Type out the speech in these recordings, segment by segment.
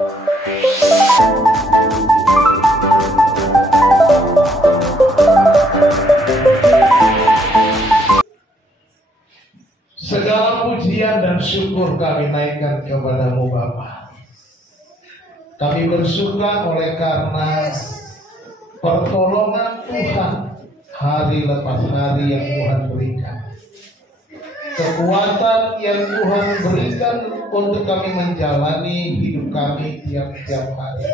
Segala pujian dan syukur kami naikkan kepada-Mu Bapa. Kami bersyukur oleh karena pertolongan Tuhan hari lepas hari yang Tuhan berikan. Kekuatan yang Tuhan berikan untuk kami menjalani hidup kami tiap-tiap hari.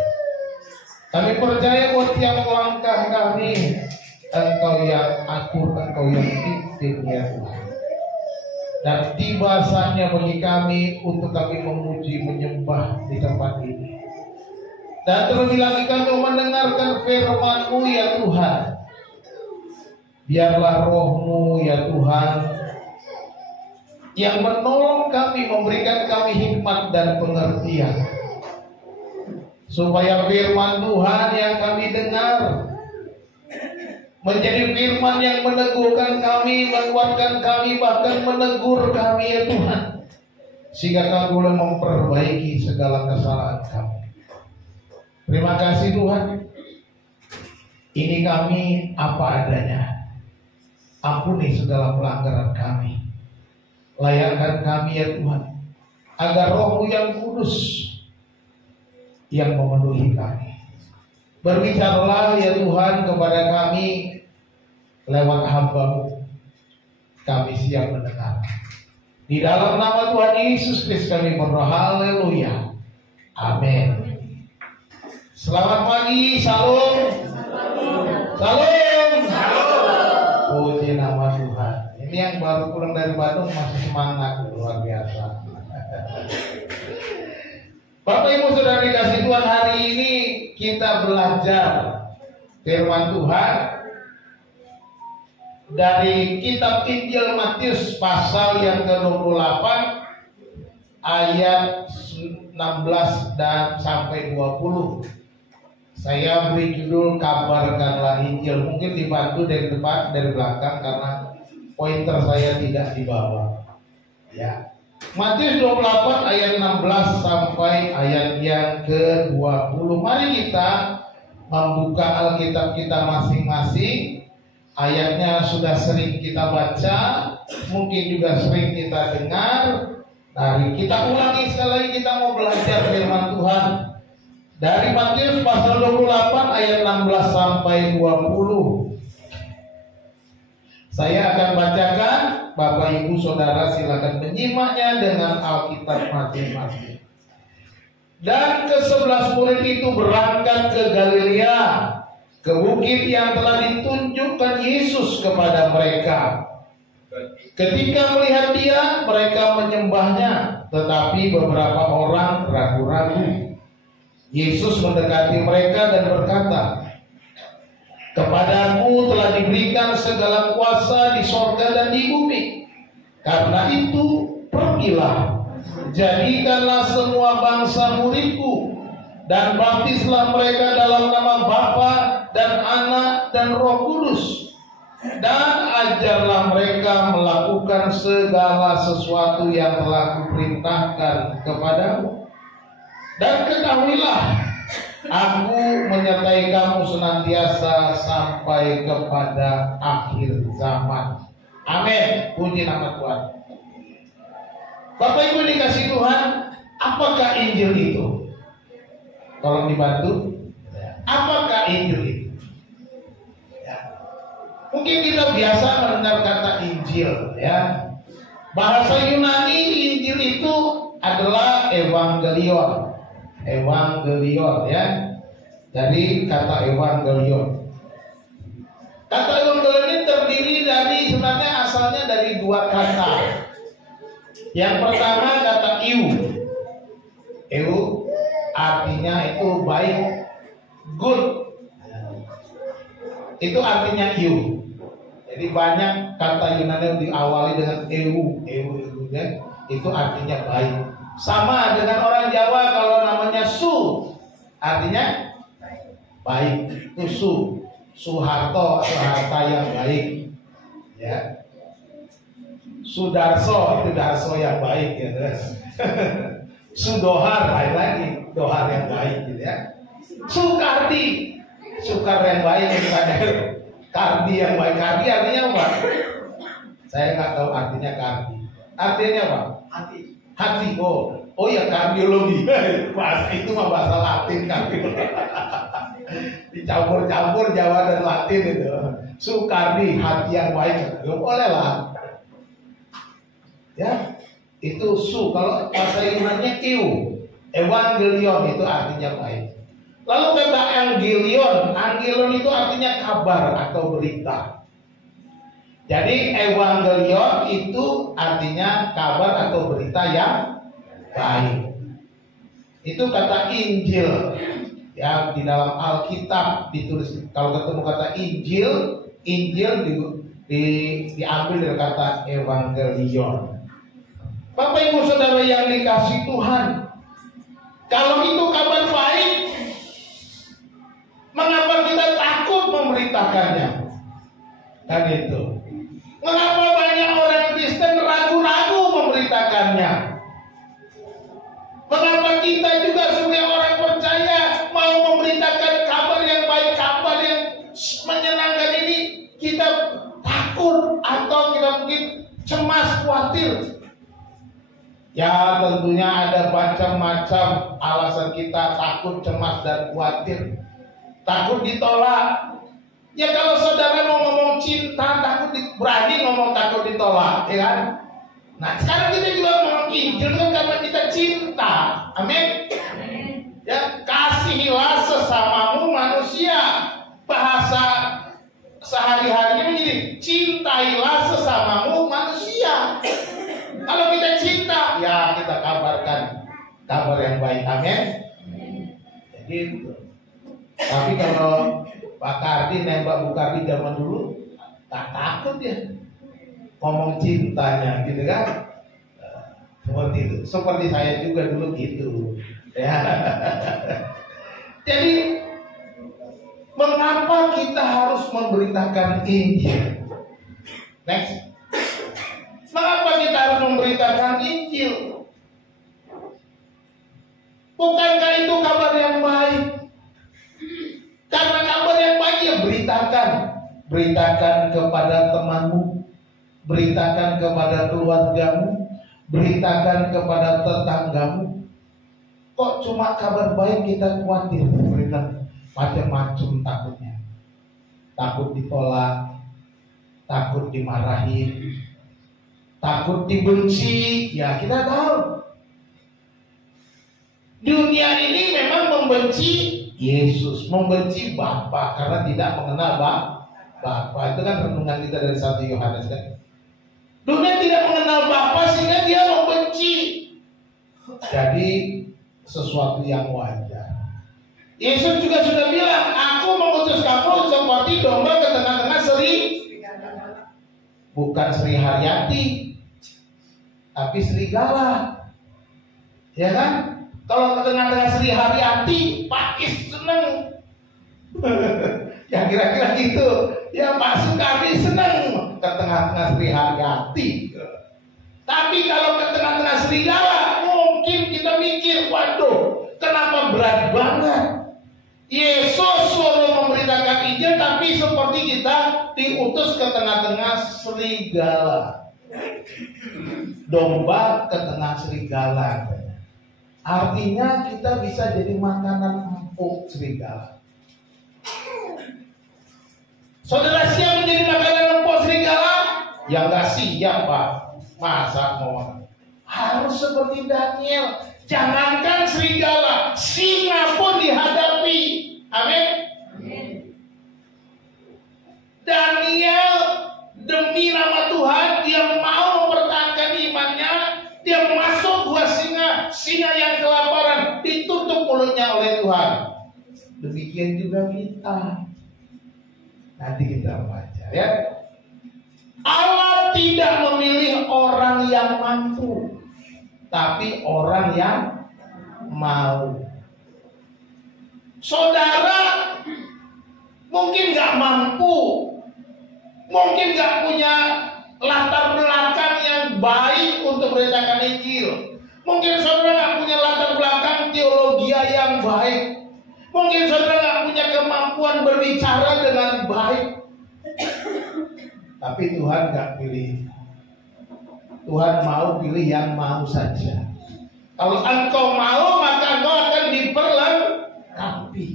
Kami percaya bahwa tiap langkah kami Engkau yang atur, Engkau yang pimpin ya Tuhan. Dan tiba saatnya bagi kami untuk kami memuji, menyembah di tempat ini. Dan terlebih lagi kami mendengarkan firman-Mu ya Tuhan. Biarlah Roh-Mu ya Tuhan yang menolong kami, memberikan kami hikmat dan pengertian, supaya firman Tuhan yang kami dengar menjadi firman yang meneguhkan kami, menguatkan kami, bahkan menegur kami ya Tuhan, sehingga kami boleh memperbaiki segala kesalahan kami. Terima kasih Tuhan. Ini kami apa adanya. Ampuni segala pelanggaran kami. Layakkan kami ya Tuhan, agar Roh-Mu yang kudus yang memenuhi kami. Berbicaralah ya Tuhan kepada kami lewat hamba-Mu. Kami siap mendengar. Di dalam nama Tuhan Yesus Kristus kami berdoa. Haleluya. Amin. Selamat pagi. Salam. Salam. Puji nama Tuhan. Ini yang baru pulang dari Bandung masih semangat, luar biasa. Bapak Ibu Saudara dikasih Tuhan, hari ini kita belajar firman Tuhan dari kitab Injil Matius pasal yang ke-28 ayat 16 dan sampai 20. Saya beri judul Kabarkanlah Injil. Mungkin dibantu dari depan, dari belakang karena pointer saya tidak dibawa. Ya. Matius 28 ayat 16 sampai ayat yang ke-20. Mari kita membuka Alkitab kita masing-masing. Ayatnya sudah sering kita baca, mungkin juga sering kita dengar. Mari kita ulangi sekali lagi, kita mau belajar firman Tuhan dari Matius pasal 28 ayat 16 sampai 20. Saya akan bacakan, Bapak Ibu Saudara silakan menyimaknya dengan Alkitab masing-masing. Dan ke-11 murid itu berangkat ke Galilea, ke bukit yang telah ditunjukkan Yesus kepada mereka. Ketika melihat Dia, mereka menyembahnya, tetapi beberapa orang ragu-ragu. Yesus mendekati mereka dan berkata, "Kepadaku telah diberikan segala kuasa di sorga dan di bumi. Karena itu pergilah, jadikanlah semua bangsa muridku, dan baptislah mereka dalam nama Bapa dan Anak dan Roh Kudus, dan ajarlah mereka melakukan segala sesuatu yang telah kuperintahkan kepadamu. Dan ketahuilah, Aku menyertai kamu senantiasa sampai kepada akhir zaman." Amin. Puji nama Tuhan. Bapak Ibu dikasih Tuhan, apakah Injil itu? Tolong dibantu. Apakah Injil itu? Ya. Mungkin kita biasa mendengar kata Injil, ya. Bahasa Yunani Injil itu adalah Evangelion. Evangelion, ya. Dari kata Evangelion. Kata Evangelion ini terdiri dari, sebenarnya asalnya dari dua kata. Yang pertama kata eu. Eu artinya itu baik, good. Itu artinya eu. Jadi banyak kata Yunani diawali dengan eu, ya. Itu artinya baik. Sama dengan orang Jawa kalau namanya Su, artinya baik. Itu Su, Suharto atau harta yang baik, ya. Sudarso itu darso yang baik, ya. Sudohar, lain lagi. Dohar yang baik gitu ya. Sukardi, sukar yang baik misalnya. Kardi yang baik. Kardi artinya apa? Saya nggak tahu artinya kardi. Artinya apa? Hati. Hati. Oh ya, kardiologi. Bahasa itu mah bahasa Latin kardiologi. Dicampur-campur Jawa dan Latin itu. Sukardi, hati yang baik. Ya boleh lah. Ya, itu su. Kalau bahasa Yunannya iu. Evangelion itu artinya baik. Lalu kata angelion itu artinya kabar atau berita. Jadi evangelion itu artinya kabar atau berita yang baik. Itu kata Injil. Ya, di dalam Alkitab ditulis, kalau ketemu kata Injil diambil dari kata evangelion. Bapak Ibu Saudara yang dikasih Tuhan, kalau itu kabar baik, mengapa kita takut memberitakannya? Kan itu. Mengapa banyak orang Kristen ragu-ragu memberitakannya? Mengapa kita juga sebagai orang percaya mau memberitakan kabar yang baik, kabar yang menyenangkan ini, kita takut atau kita mungkin cemas, khawatir? Ya, tentunya ada macam-macam alasan kita takut, cemas, dan khawatir. Takut ditolak. Ya, kalau saudara mau ngomong cinta, berani ngomong takut ditolak, ya kan? Nah, sekarang kita juga ngomong Injil kan karena kita cinta. Amin. Ya, kasihilah sesamamu manusia. Bahasa sehari-harinya menjadi cintailah sesamamu manusia. Kalau kita cinta, ya kita kabarkan kabar yang baik. Amin. Gitu. Tapi kalau Pak Kardi nembak Bu Kardi zaman dulu, tak takut ya ngomong cintanya, gitu kan? Seperti itu. Seperti saya juga dulu gitu. Ya. Jadi mengapa kita harus memberitakan Injil? Next. Mengapa kita harus memberitakan Injil? Bukankah itu kabar yang baik? Karena kabar yang baik ya beritakan. Beritakan kepada temanmu, beritakan kepada keluargamu, beritakan kepada tetanggamu. Kok cuma kabar baik kita khawatir? Berikan macam-macam takutnya. Takut ditolak, takut dimarahin, takut dibenci. Ya, kita tahu dunia ini memang membenci Yesus, membenci Bapa karena tidak mengenal Bapa. Itu kan renungan kita dari 1 Yohanes kan. Dunia tidak mengenal Bapa sehingga dia membenci. Jadi sesuatu yang wajar. Yesus juga sudah bilang, aku mengutus kamu seperti domba ke tengah-tengah serigala. Bukan Sri Haryati, tapi serigala. Ya kan? Kalau ke tengah-tengah Sri Haryati, Pak Is seneng. Ya kira-kira gitu. Ya Pak Sukardi seneng ke tengah-tengah Sri Haryati. Tapi kalau ke tengah-tengah serigala, mungkin kita mikir, waduh, kenapa berat banget? Yesus suruh memberitakan Injil, tapi seperti kita diutus ke tengah-tengah serigala. Domba ke tengah serigala. Artinya kita bisa jadi makanan empuk serigala. Saudara siap menjadi makanan empuk serigala? Ya nggak siap, Pak. Masa mau? Harus seperti Daniel. Jangankan serigala, singa pun dihadapi. Amin. Daniel demi nama Tuhan dia mau mempertahankan imannya. Dia masuk dua singa yang kelaparan, ditutup mulutnya oleh Tuhan. Demikian juga kita. Nanti kita baca ya. Allah tidak memilih orang yang mampu, tapi orang yang mau. Saudara mungkin gak mampu, mungkin gak punya latar belakang yang baik untuk memberitakan Injil. Mungkin saudara nggak punya latar belakang teologi yang baik. Mungkin saudara nggak punya kemampuan berbicara dengan baik. Tapi Tuhan nggak pilih. Tuhan mau pilih yang mau saja. Kalau engkau mau, maka engkau akan diperlengkapi.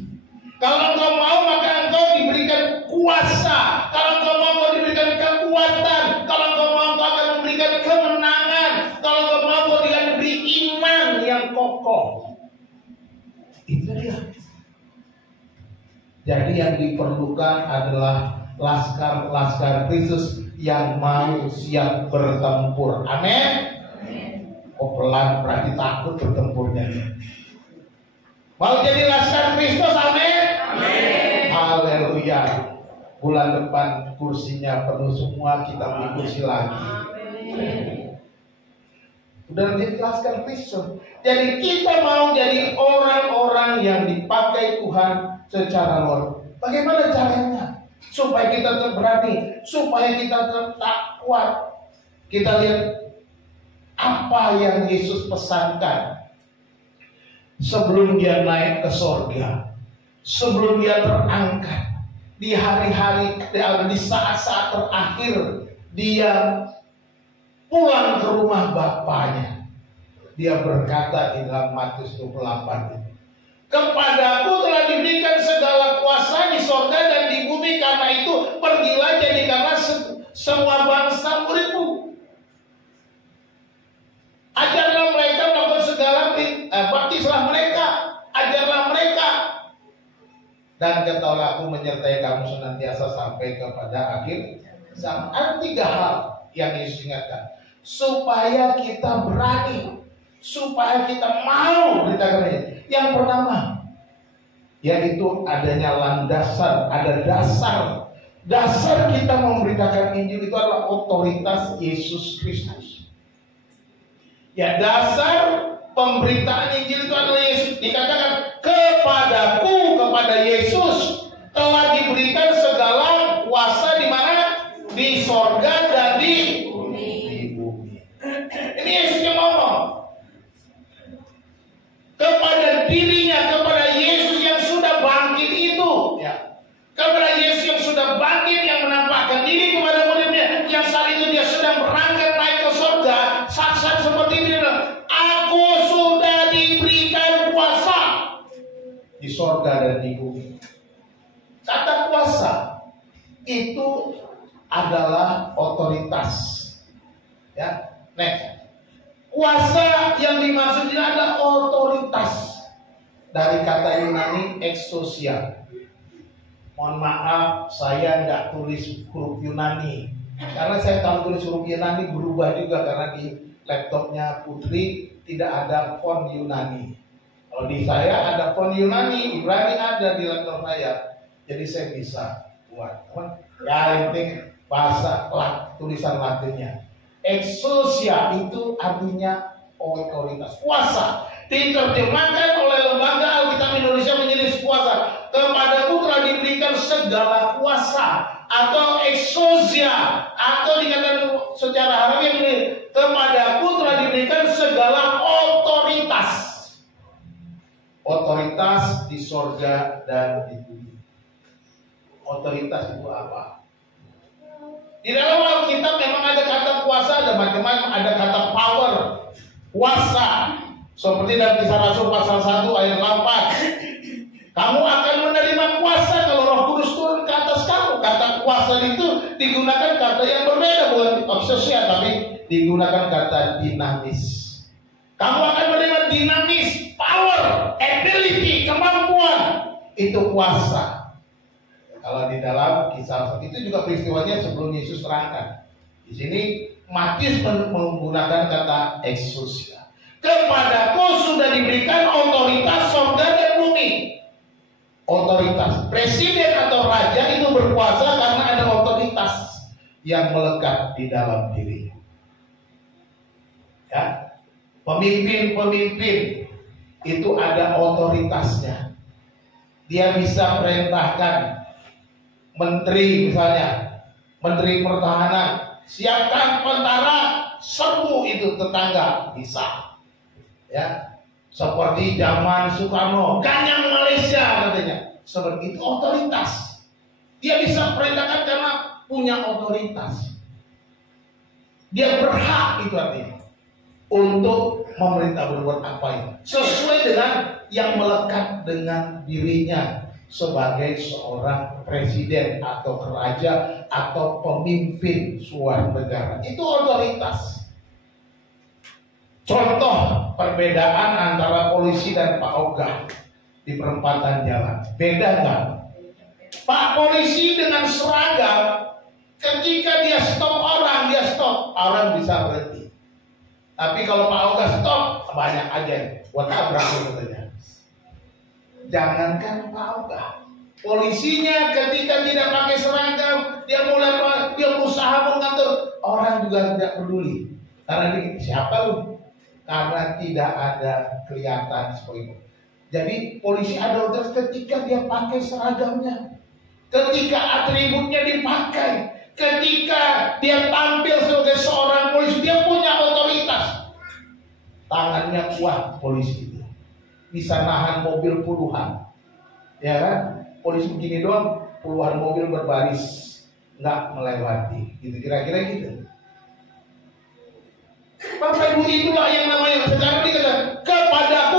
Kalau engkau mau, maka engkau diberikan kuasa. Kalau engkau mau, engkau diberikan kekuatan. Kalau engkau mau, engkau akan memberikan kemenangan. Kalau engkau mau, engkau akan diberi iman yang kokoh. Itu dia. Jadi yang diperlukan adalah laskar-laskar Kristus yang mau siap bertempur. Amin. Oh, pelan, berarti takut bertempurnya. Mau jadi laskar Kristus, amin. Amin. Haleluya. Bulan depan kursinya penuh semua, kita beli kursi lagi. Amin. Udah jadi laskar Kristus. Jadi kita mau jadi orang-orang yang dipakai Tuhan secara luar. Bagaimana caranya? Supaya kita tetap berani, supaya kita tetap kuat. Kita lihat apa yang Yesus pesankan sebelum dia naik ke sorga, sebelum dia terangkat, di hari-hari, di saat-saat terakhir dia pulang ke rumah Bapaknya. Dia berkata di dalam Matius 28 ini, kepadaku telah diberikan segala kuasa di sorga dan di bumi, karena itu pergilah jadikanlah semua bangsa muridku. Ajarlah mereka melakukan segala, baptislah mereka, ajarlah mereka. Dan ketahuilah aku menyertai kamu senantiasa sampai kepada akhir zaman. Ada 3 hal yang Yesus ingatkan. Supaya kita berani, supaya kita mau beritakan ini. Yang pertama, yaitu adanya landasan, ada dasar. Dasar kita memberitakan Injil itu adalah otoritas Yesus Kristus. Ya, dasar pemberitaan Injil itu adalah Yesus. Dikatakan kepadaku, kepada Yesus telah diberikan segala kuasa di mana? Di sorga dan di bumi. Ini Yesus yang ngomong. Kepada dirinya, kepada Yesus yang sudah bangkit itu, ya. Kepada Yesus yang sudah bangkit, yang menampakkan diri kepada murid-muridnya, yang saat itu dia sedang berangkat naik ke surga, saat-saat seperti ini, aku sudah diberikan kuasa di surga dan di bumi. Kata kuasa itu adalah otoritas, ya. Next. Kuasa yang dimaksud ini adalah otoritas. Dari kata Yunani exousia. Mohon maaf, saya nggak tulis huruf Yunani. Karena saya tahu tulis huruf Yunani berubah juga, karena di laptopnya Putri tidak ada font Yunani. Kalau di saya ada font Yunani, Ibrani ada di laptop saya. Jadi saya bisa buat. Ya, yang penting bahasa tulisan Latinnya. Exousia itu artinya otoritas, kuasa. Diterjemahkan oleh Lembaga Alkitab Indonesia menjadi kuasa. Kepadaku telah diberikan segala kuasa, atau exousia, atau dikatakan secara harfiah ini, kepadaku telah diberikan segala otoritas. Otoritas di sorga dan di bumi. Otoritas itu apa? Di dalam Alkitab memang ada kata kuasa, ada macam-macam, ada kata power, kuasa. Seperti dalam Kisah Rasul pasal 1 ayat 8. Kamu akan menerima kuasa kalau Roh Kudus turun ke atas kamu. Kata kuasa itu digunakan kata yang berbeda, bukan obsesia, tapi digunakan kata dinamis. Kamu akan menerima dinamis, power, ability, kemampuan. Itu kuasa. Kalau di dalam Kisah itu juga peristiwanya sebelum Yesus terangkat. Di sini Matius menggunakan kata exousia. Kepadaku sudah diberikan otoritas surga dan bumi. Otoritas presiden atau raja itu berkuasa karena ada otoritas yang melekat di dalam dirinya. Ya, pemimpin-pemimpin itu ada otoritasnya. Dia bisa perintahkan menteri, misalnya menteri pertahanan, siapkan tentara serbu itu tetangga, bisa. Ya, seperti zaman Soekarno, Ganyang Malaysia katanya. Seperti itu otoritas. Dia bisa perintahkan karena punya otoritas. Dia berhak itu artinya untuk memerintah berbuat apa yang sesuai dengan yang melekat dengan dirinya sebagai seorang presiden atau raja atau pemimpin suatu negara. Itu otoritas. Contoh perbedaan antara polisi dan Pak Ogah di perempatan jalan. Beda nggak? Pak polisi dengan seragam, ketika dia stop orang, orang bisa berhenti. Tapi kalau Pak Ogah stop, banyak agen buat tabrak katanya. Jangankan Pak Ogah, polisinya ketika tidak pakai seragam, dia berusaha mengatur, orang juga tidak peduli. Karena ini siapa lu? Karena tidak ada kelihatan seperti itu. Jadi polisi ada otoritas ketika dia pakai seragamnya, ketika atributnya dipakai, ketika dia tampil sebagai seorang polisi, dia punya otoritas. Tangannya kuat polisi itu, bisa nahan mobil puluhan, ya kan? Polisi begini doang, puluhan mobil berbaris nggak melewati, gitu kira-kira gitu. Bapak Ibu, itulah yang namanya sekarang dikatakan kepada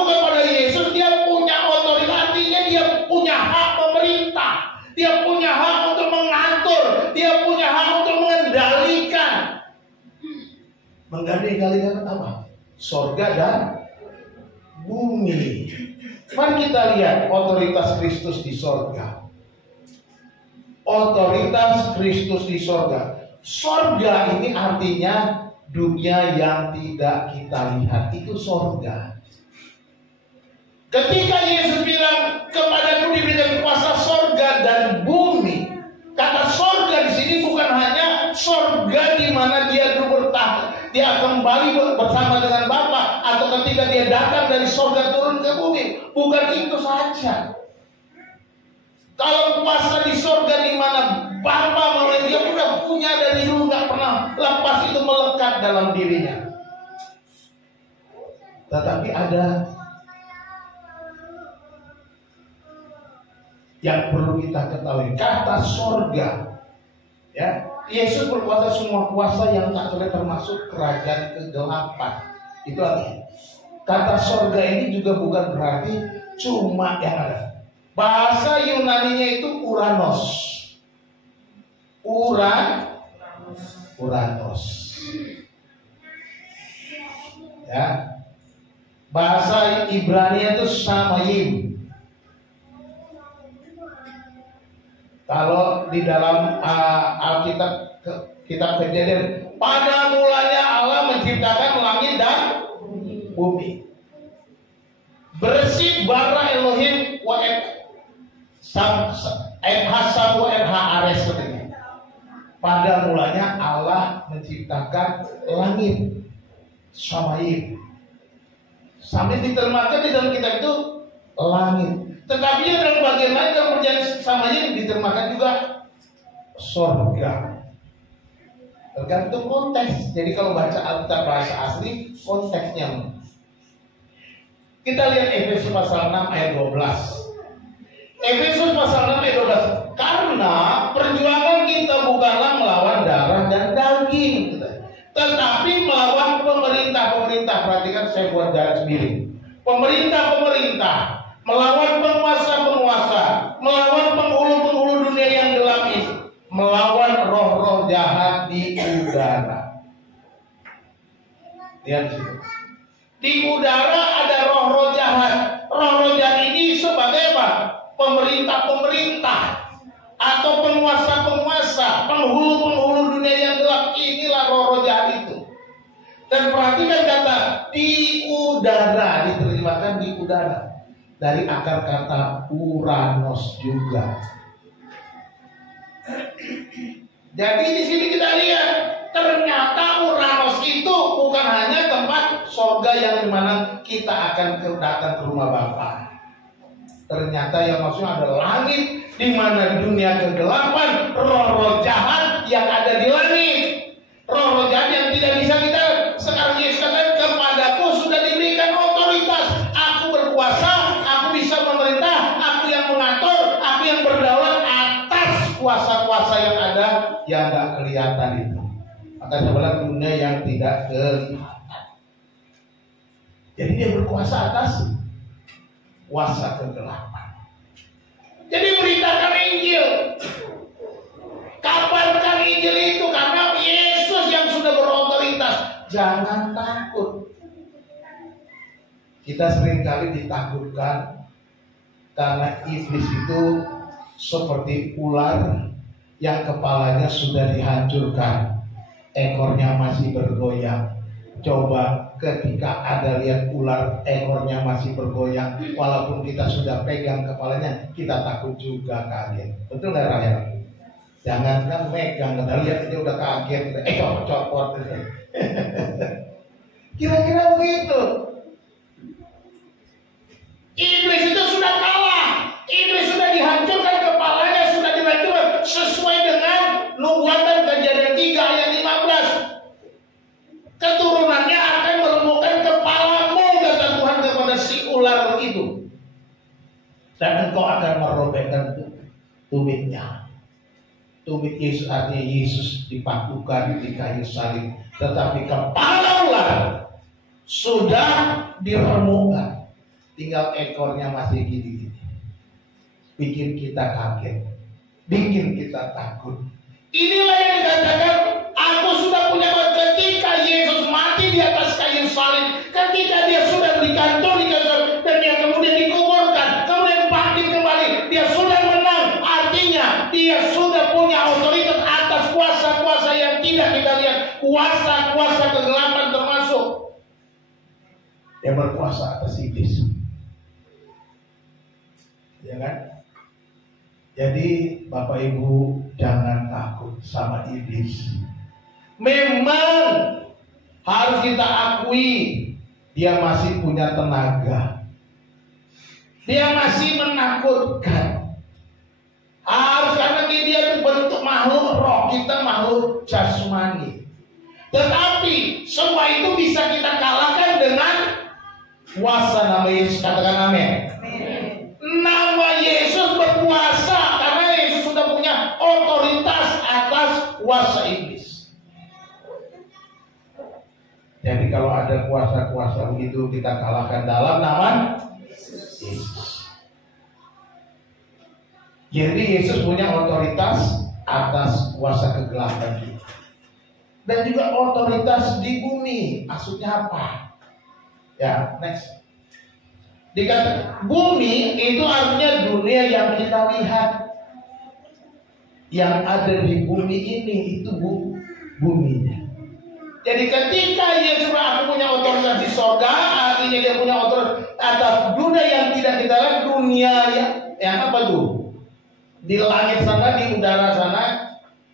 Yesus, dia punya otoritas, artinya dia punya hak memerintah, dia punya hak untuk mengatur, dia punya hak untuk mengendalikan. Mengendalikan apa? Sorga dan bumi. Mari kita lihat otoritas Kristus di sorga. Otoritas Kristus di sorga. Sorga ini artinya dunia yang tidak kita lihat, itu sorga. Ketika Yesus bilang kepadaku diberikan kuasa sorga dan bumi, kata sorga di sini bukan hanya sorga di mana dia duduk bertahta, dia kembali bersama dengan Bapa, atau ketika dia datang dari sorga turun ke bumi. Bukan itu saja. Kalau kuasa di sorga di mana Bapa melalui dia udah punya dari dulu, nggak pernah lepas, itu melekat dalam dirinya. Tetapi ada yang perlu kita ketahui, kata sorga, ya, Yesus berkuasa semua kuasa yang tak boleh termasuk kerajaan kegelapan. Itu artinya kata sorga ini juga bukan berarti cuma yang ada. Bahasa Yunaninya itu Uranos. Uranos. Ya. Bahasa Ibrani itu Samayim. Kalau di dalam Alkitab, kitab Kejadian, pada mulanya Allah menciptakan langit dan bumi. Bersih bara Elohim wa Hasabu Ares katanya. Pada mulanya Allah menciptakan langit, Samayim. Sampai diterjemahkan di dalam kitab itu langit. Tetapi dalam bagian lain dalam perjanjian Samayim diterjemahkan juga sorga. Tergantung konteks. Jadi kalau baca Alkitab bahasa asli, konteksnya. Kita lihat Efesus pasal 6 ayat 12. Efesus pasal 6 ayat 12. Karena perjuangan kita bukanlah melawan darah dan daging, tetapi melawan pemerintah-pemerintah. Perhatikan, saya buat garis miring. Pemerintah-pemerintah, melawan penguasa-penguasa, melawan penghulu-penghulu dunia yang gelap ini, melawan roh-roh jahat di udara. Lihat sini. Di udara ada roh-roh jahat. Roh-roh jahat ini sebagai apa? Pemerintah-pemerintah atau penguasa-penguasa, penghulu-penghulu dunia yang gelap. Inilah roh-roh jahat itu. Dan perhatikan kata di udara, diterjemahkan di udara, dari akar kata Uranos juga. Jadi di sini kita lihat, ternyata Uranos itu bukan hanya tempat sorga yang dimana kita akan datang ke rumah Bapa. Ternyata yang maksudnya adalah langit, di mana dunia kegelapan, roh-roh jahat yang ada di langit, roh-roh jahat yang tidak bisa kita. Sekarang Yesus katakan, kepadaku sudah diberikan otoritas kelihatan itu. Maka sebenarnya dunia yang tidak kelihatan. Jadi dia berkuasa atas kuasa kegelapan. Jadi beritakan Injil, kabarkan Injil itu, karena Yesus yang sudah berotoritas. Jangan takut. Kita seringkali ditakutkan karena iblis itu seperti ular yang kepalanya sudah dihancurkan, ekornya masih bergoyang. Coba ketika ada lihat ular ekornya masih bergoyang, walaupun kita sudah pegang kepalanya, kita takut juga, kaget. Betul nggak Rahel? Jangankan megang, kita lihat dia udah kaget, copot. Kira-kira begitu. Iblis itu sudah kalah. Iblis sudah dihancurkan, kepalanya sudah dihancurkan sesuai dengan nubuatan Kejadian 3 ayat 15. Keturunannya akan meremukkan kepalamu, kata Tuhan kepada si ular itu. Dan engkau akan merobekkan tumitnya. Tumit Yesus artinya Yesus dipakukan di kayu salib. Tetapi kepala ular sudah diremukkan. Tinggal ekornya masih gini-gini. Bikin kita kaget, bikin kita takut. Inilah yang dikatakan, aku sudah punya. Ketika Yesus mati di atas kayu salib, ketika dia sudah digantung di kayu salib, dan dia kemudian dikuburkan, kemudian bangkit kembali, dia sudah menang. Artinya dia sudah punya otoritas atas kuasa-kuasa yang tidak kita lihat, kuasa-kuasa kegelapan termasuk. Dia berkuasa atas iblis. Ya kan? Jadi Bapak Ibu jangan takut sama iblis. Memang harus kita akui dia masih punya tenaga. Dia masih menakutkan. Harus, karena dia bentuk makhluk roh, kita makhluk jasmani. Tetapi semua itu bisa kita kalahkan dengan kuasa nama Yesus. Katakan amin. Nama Yesus berkuasa karena Yesus sudah punya otoritas atas kuasa iblis. Jadi kalau ada kuasa-kuasa begitu, kita kalahkan dalam nama Yesus. Jadi Yesus punya otoritas atas kuasa kegelapan itu. Dan juga otoritas di bumi. Maksudnya apa? Ya, next. Dikatakan bumi itu artinya dunia yang kita lihat. Yang ada di bumi ini itu buminya. Jadi ketika Yesus aku punya otoritas di sorga, artinya dia punya otoritas atas dunia yang tidak kita lihat, dunia yang apa tuh? Di langit sana, di udara sana,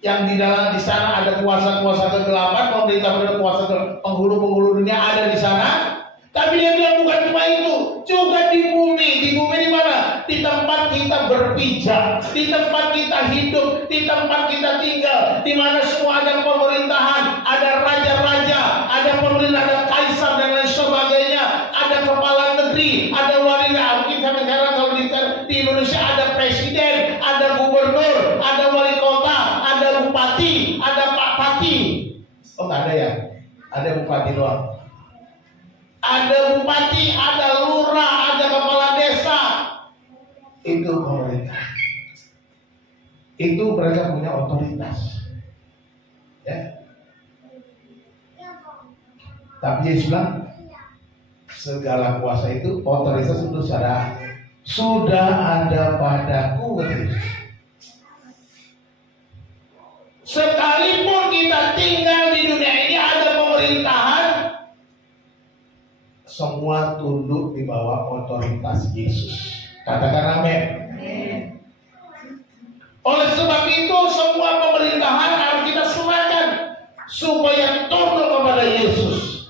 yang di dalam di sana ada kuasa-kuasa kegelapan, pemerintah kuasa penghulu-penghulu dunia ada di sana. Tapi dia bilang bukan cuma itu, juga di bumi. Di bumi di mana? Di tempat kita berpijak, di tempat kita hidup, di tempat kita tinggal, di mana semua ada pemerintahan, ada raja-raja, ada pemerintah, ada kaisar dan lain sebagainya, ada kepala negeri, ada wali negara. Mungkin sampai sekarang kalau di Indonesia ada presiden, ada gubernur, ada wali kota, ada bupati, ada pak pati. Oh nggak ada ya? Ada bupati doang. Ada bupati, ada lurah, ada kepala desa. Itu pemerintah. Itu mereka punya otoritas. Ya. Tapi Yesus bilang segala kuasa itu, otoritas itu sudah ada padaku. Sekalipun kita tinggal di dunia ini ada pemerintahan, semua tunduk di bawah otoritas Yesus. Katakan amin. Oleh sebab itu semua pemerintahan harus kita serahkan supaya tunduk kepada Yesus.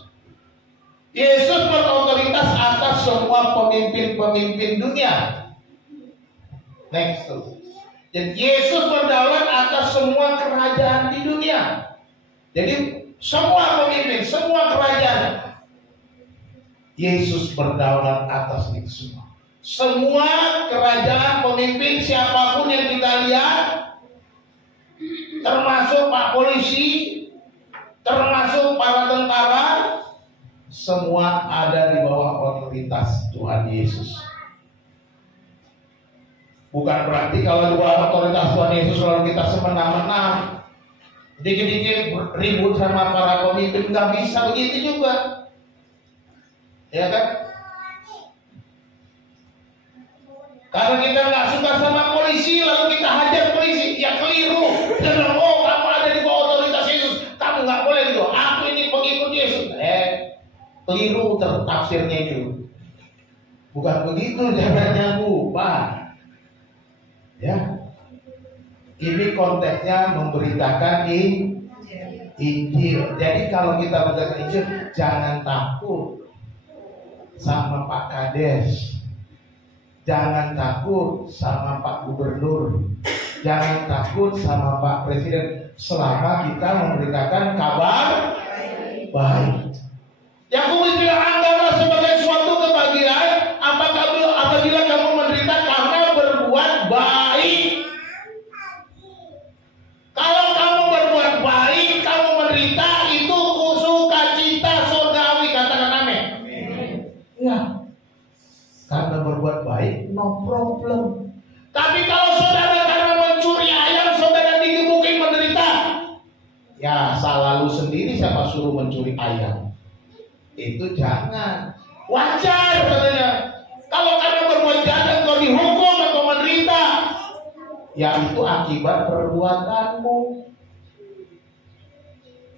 Yesus berotoritas atas semua pemimpin-pemimpin dunia. Next. Jadi Yesus berdaulat atas semua kerajaan di dunia. Jadi semua pemimpin, semua kerajaan, Yesus berdaulat atas itu semua. Semua kerajaan, pemimpin, siapapun yang kita lihat, termasuk Pak Polisi, termasuk para tentara, semua ada di bawah otoritas Tuhan Yesus. Bukan berarti kalau di bawah otoritas Tuhan Yesus lalu kita semena-mena, dikit-dikit ribut sama para pemimpin, nggak bisa begitu juga, ya kan? Kalau kita nggak suka sama polisi, lalu kita hajar polisi, ya keliru. Kita bilang, oh kamu ada di bawah otoritas Yesus, kamu nggak boleh gitu. Aku ini pengikut Yesus. Keliru tafsirnya itu. Bukan begitu caranya, Bu, Pak. Ya, ini konteksnya memberitakan Injil. Jadi kalau kita beritakan Injil, jangan takut sama Pak Kades, jangan takut sama Pak Gubernur, jangan takut sama Pak Presiden, selama kita memberitakan kabar baik. Yang Paulus bilang, anggaplah sebagai suatu kebahagiaan apabila kamu menderita karena berbuat baik. Kalau kamu berbuat baik, kamu menderita, itu sukacita surgawi. Katakan amin. Ya, karena berbuat baik, no problem. Tapi kalau saudara karena mencuri ayam, saudara digebukin menderita, ya salah lu sendiri, siapa suruh mencuri ayam. Itu jangan. Wajar katanya. Kalau karena berbuat jahat engkau dihukum, engkau menderita, ya itu akibat perbuatanmu.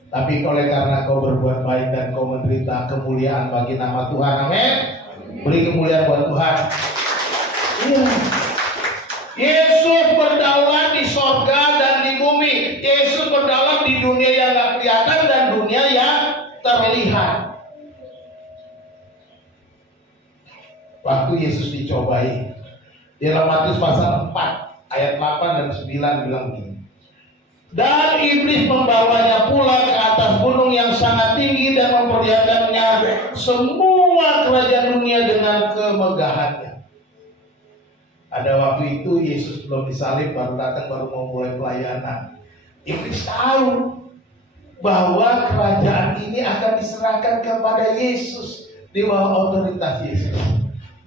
Tapi oleh karena kau berbuat baik dan kau menderita, kemuliaan bagi nama Tuhan. Amin. Beri kemuliaan buat Tuhan. Yesus berdaulat di sorga dan di bumi. Yesus berdaulat di dunia yang gak kelihatan dan dunia yang terlihat. Waktu Yesus dicobai, di dalam Matius pasal 4 ayat 8 dan 9 bilang begini. Dan iblis membawanya pula ke atas gunung yang sangat tinggi dan memperlihatkannya semua kerajaan dunia dengan kemegahannya. Ada waktu itu Yesus belum disalib, baru datang, baru mau mulai pelayanan. Iblis tahu bahwa kerajaan ini akan diserahkan kepada Yesus di bawah otoritas Yesus.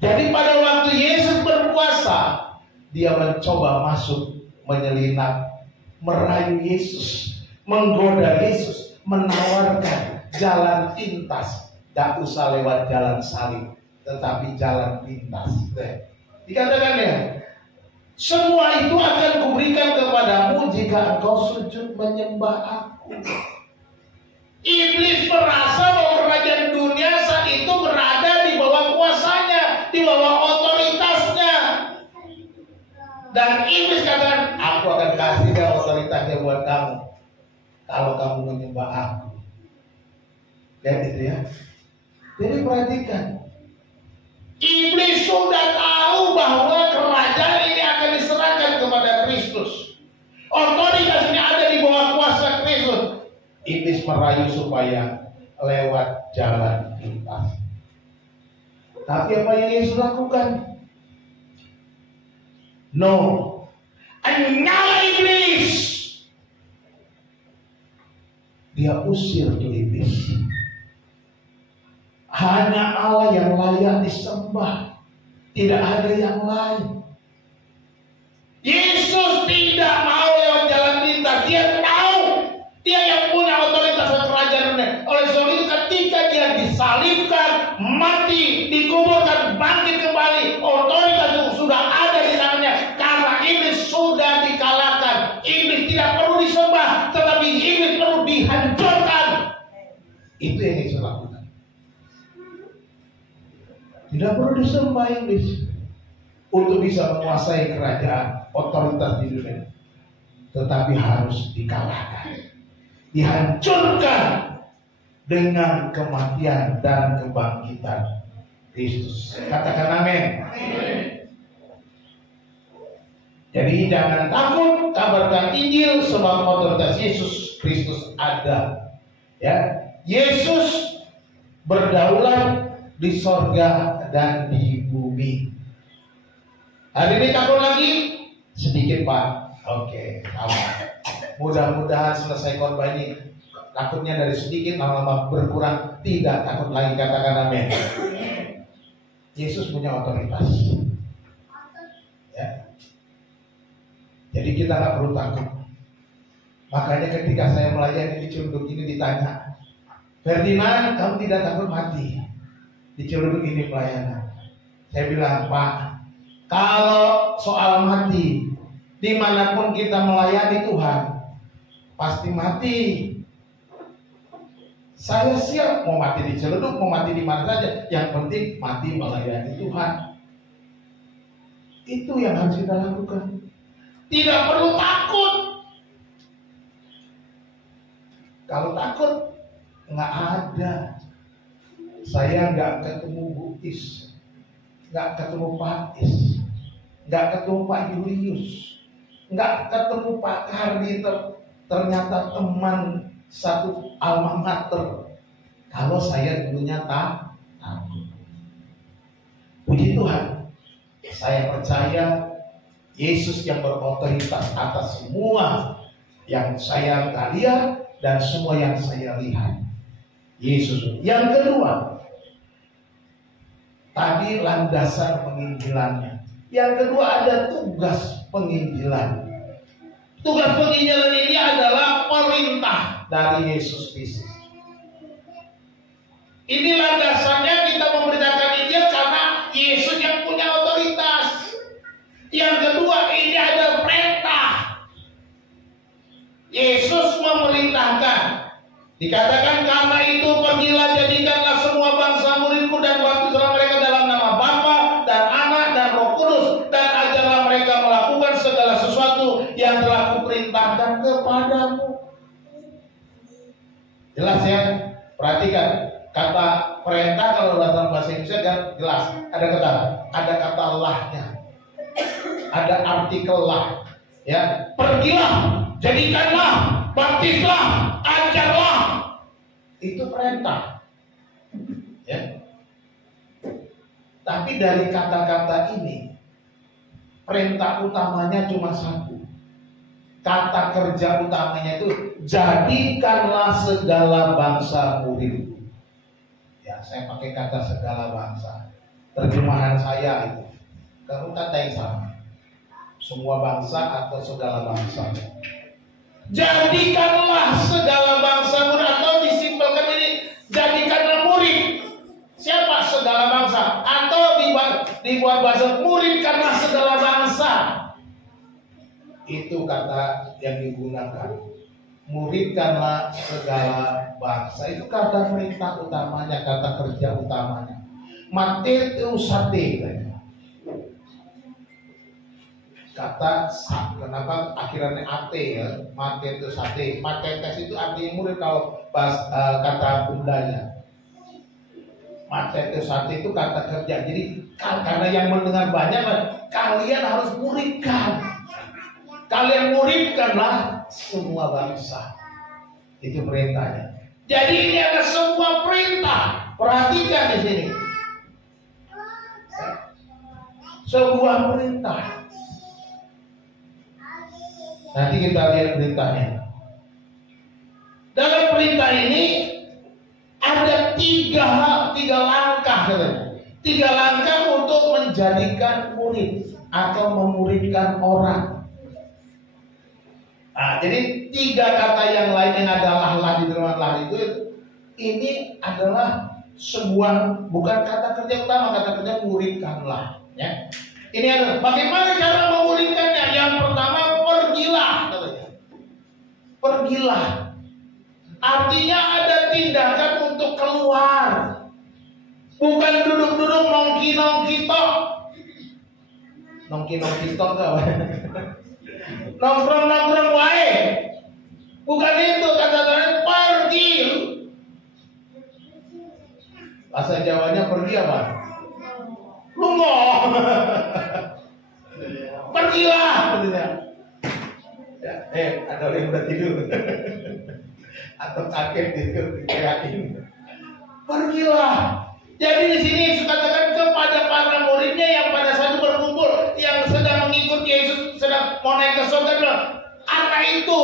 Jadi pada waktu Yesus berpuasa, dia mencoba masuk, menyelinap, merayu Yesus, menggoda Yesus, menawarkan jalan pintas. Tidak usah lewat jalan salib, tetapi jalan pintas. Dikatakan ya, semua itu akan kuberikan kepadamu jika engkau sujud menyembah aku. Iblis merasa bahwa kerajaan dunia saat itu berada di bawah kuasanya, di bawah otoritasnya. Dan iblis katakan, aku akan kasih otoritasnya buat kamu kalau kamu menyembah aku. Lihat itu ya. Jadi perhatikan, iblis sudah tahu bahwa kerajaan ini akan diserahkan kepada Kristus. Otoritas ini ada di bawah kuasa Kristus. Iblis merayu supaya lewat jalan pintas. Tapi apa yang Yesus lakukan? No. Nyala iblis. Dia usir tuh iblis. Hanya Allah yang layak disembah. Tidak ada yang lain. Yesus tidak mau lewat jalan pintas. Dia tahu dia yang punya otoritas kerajaan dunia. Oleh sebab itu ketika dia disalibkan, mati, dikuburkan, bangkit kembali, otoritas itu sudah ada di tangannya. Karena iblis sudah dikalahkan. Iblis tidak perlu disembah, tetapi iblis perlu dihancurkan. Itu yang Yesus lakukan. Tidak perlu disembah iblis untuk bisa menguasai kerajaan, otoritas di dunia, tetapi harus dikalahkan, dihancurkan dengan kematian dan kebangkitan Kristus. Katakan amin. Jadi jangan takut, kabarkan Injil, sebab otoritas Yesus Kristus ada. Ya, Yesus berdaulat di sorga dan di bumi. Hari ini takut lagi? Sedikit Pak. Oke, aman. mudah-mudahan selesai khotbah ini takutnya dari sedikit lama-lama berkurang. Tidak takut lagi, katakan amin. Yesus punya otoritas. Ya. Jadi kita nggak perlu takut. Makanya ketika saya melayani di Ciledug ini ditanya, Ferdinand, kamu tidak takut mati di Ciledug ini pelayanan? Saya bilang, Pak, kalau soal mati, dimanapun kita melayani Tuhan, pasti mati. Saya siap mau mati di Ciledug, mau mati di mana saja. Yang penting mati melayani Tuhan. Itu yang harus kita lakukan. Tidak perlu takut. Kalau takut, nggak ada. Saya nggak ketemu Bu Is, nggak ketemu Pak Is, nggak ketemu Pak Julius, nggak ketemu Pak Kardi, ternyata teman satu alma mater. Kalau saya dulunya takut. Puji Tuhan, saya percaya Yesus yang berotoritas atas semua yang saya lihat dan semua yang saya lihat. Yesus. Yang kedua, tadi landasan penginjilannya. Yang kedua ada tugas penginjilan. Tugas penginjilan ini adalah perintah dari Yesus Kristus. Ini landasannya kita memberitakan Injil karena Yesus yang punya otoritas. Yang kedua, ini ada perintah. Yesus memerintahkan. Dikatakan, karena itu pergilah jadikanlah semua bangsa muridku dan baptislah mereka dalam nama Bapa dan Anak dan Roh Kudus, dan ajarlah mereka melakukan segala sesuatu yang telah kuperintahkan kepadamu. Jelas ya? Perhatikan kata perintah kalau dalam bahasa Indonesia kan jelas. Ada kata lahnya, ada artikel lah. Ya, pergilah, jadikanlah, baptislah, ajarlah. Itu perintah. Ya. Tapi dari kata-kata ini, perintah utamanya cuma satu. Kata kerja utamanya itu, jadikanlah segala bangsa muridku. Ya, saya pakai kata segala bangsa. Terjemahan saya itu. Kalau kata yang sama. Semua bangsa atau segala bangsa. Jadikanlah segala bangsa murid, atau disimpelkan ini, jadikanlah murid. Siapa segala bangsa? Atau dibuat bahasa muridkanlah segala bangsa. Itu kata yang digunakan. Muridkanlah segala bangsa. Itu kata perintah utamanya, kata kerja utamanya. Mateusate. Kata kenapa akhirannya ate ya, mateusate. Matetes itu artinya murid kalau kata Bundanya. Mateusate itu kata kerja. Jadi karena yang mendengar banyak, kalian harus muridkan. Kalian muridkanlah semua bangsa. Itu perintahnya. Jadi ini ada semua perintah. Perhatikan di sini. Sebuah perintah. Nanti kita lihat beritanya. Dalam perintah ini ada tiga langkah, tiga langkah untuk menjadikan murid atau memuridkan orang. Nah, jadi tiga kata yang lain yang adalah lah di dalam lah itu, ini adalah sebuah bukan kata kerja utama, kata kerja muridkanlah. Ya. Ini adalah bagaimana cara memuridkannya. Yang pertama, pergilah. Pergilah. Artinya ada tindakan untuk keluar. Bukan duduk-duduk nongki-nongki-tok. Nongki-nongki-tok apa? Nongkrong-nongkrong wae. Bukan itu kata-kata pergi. Bahasa Jawanya pergi apa? Lungo. Pergilah. Ya, ada yang udah tidur. Atau kaget tidur dikirain. Pergilah. Jadi di sini dikatakan kepada para muridnya yang pada saat berkumpul, yang sedang mengikuti Yesus, sedang mau naik ke surga, bilang, anak itu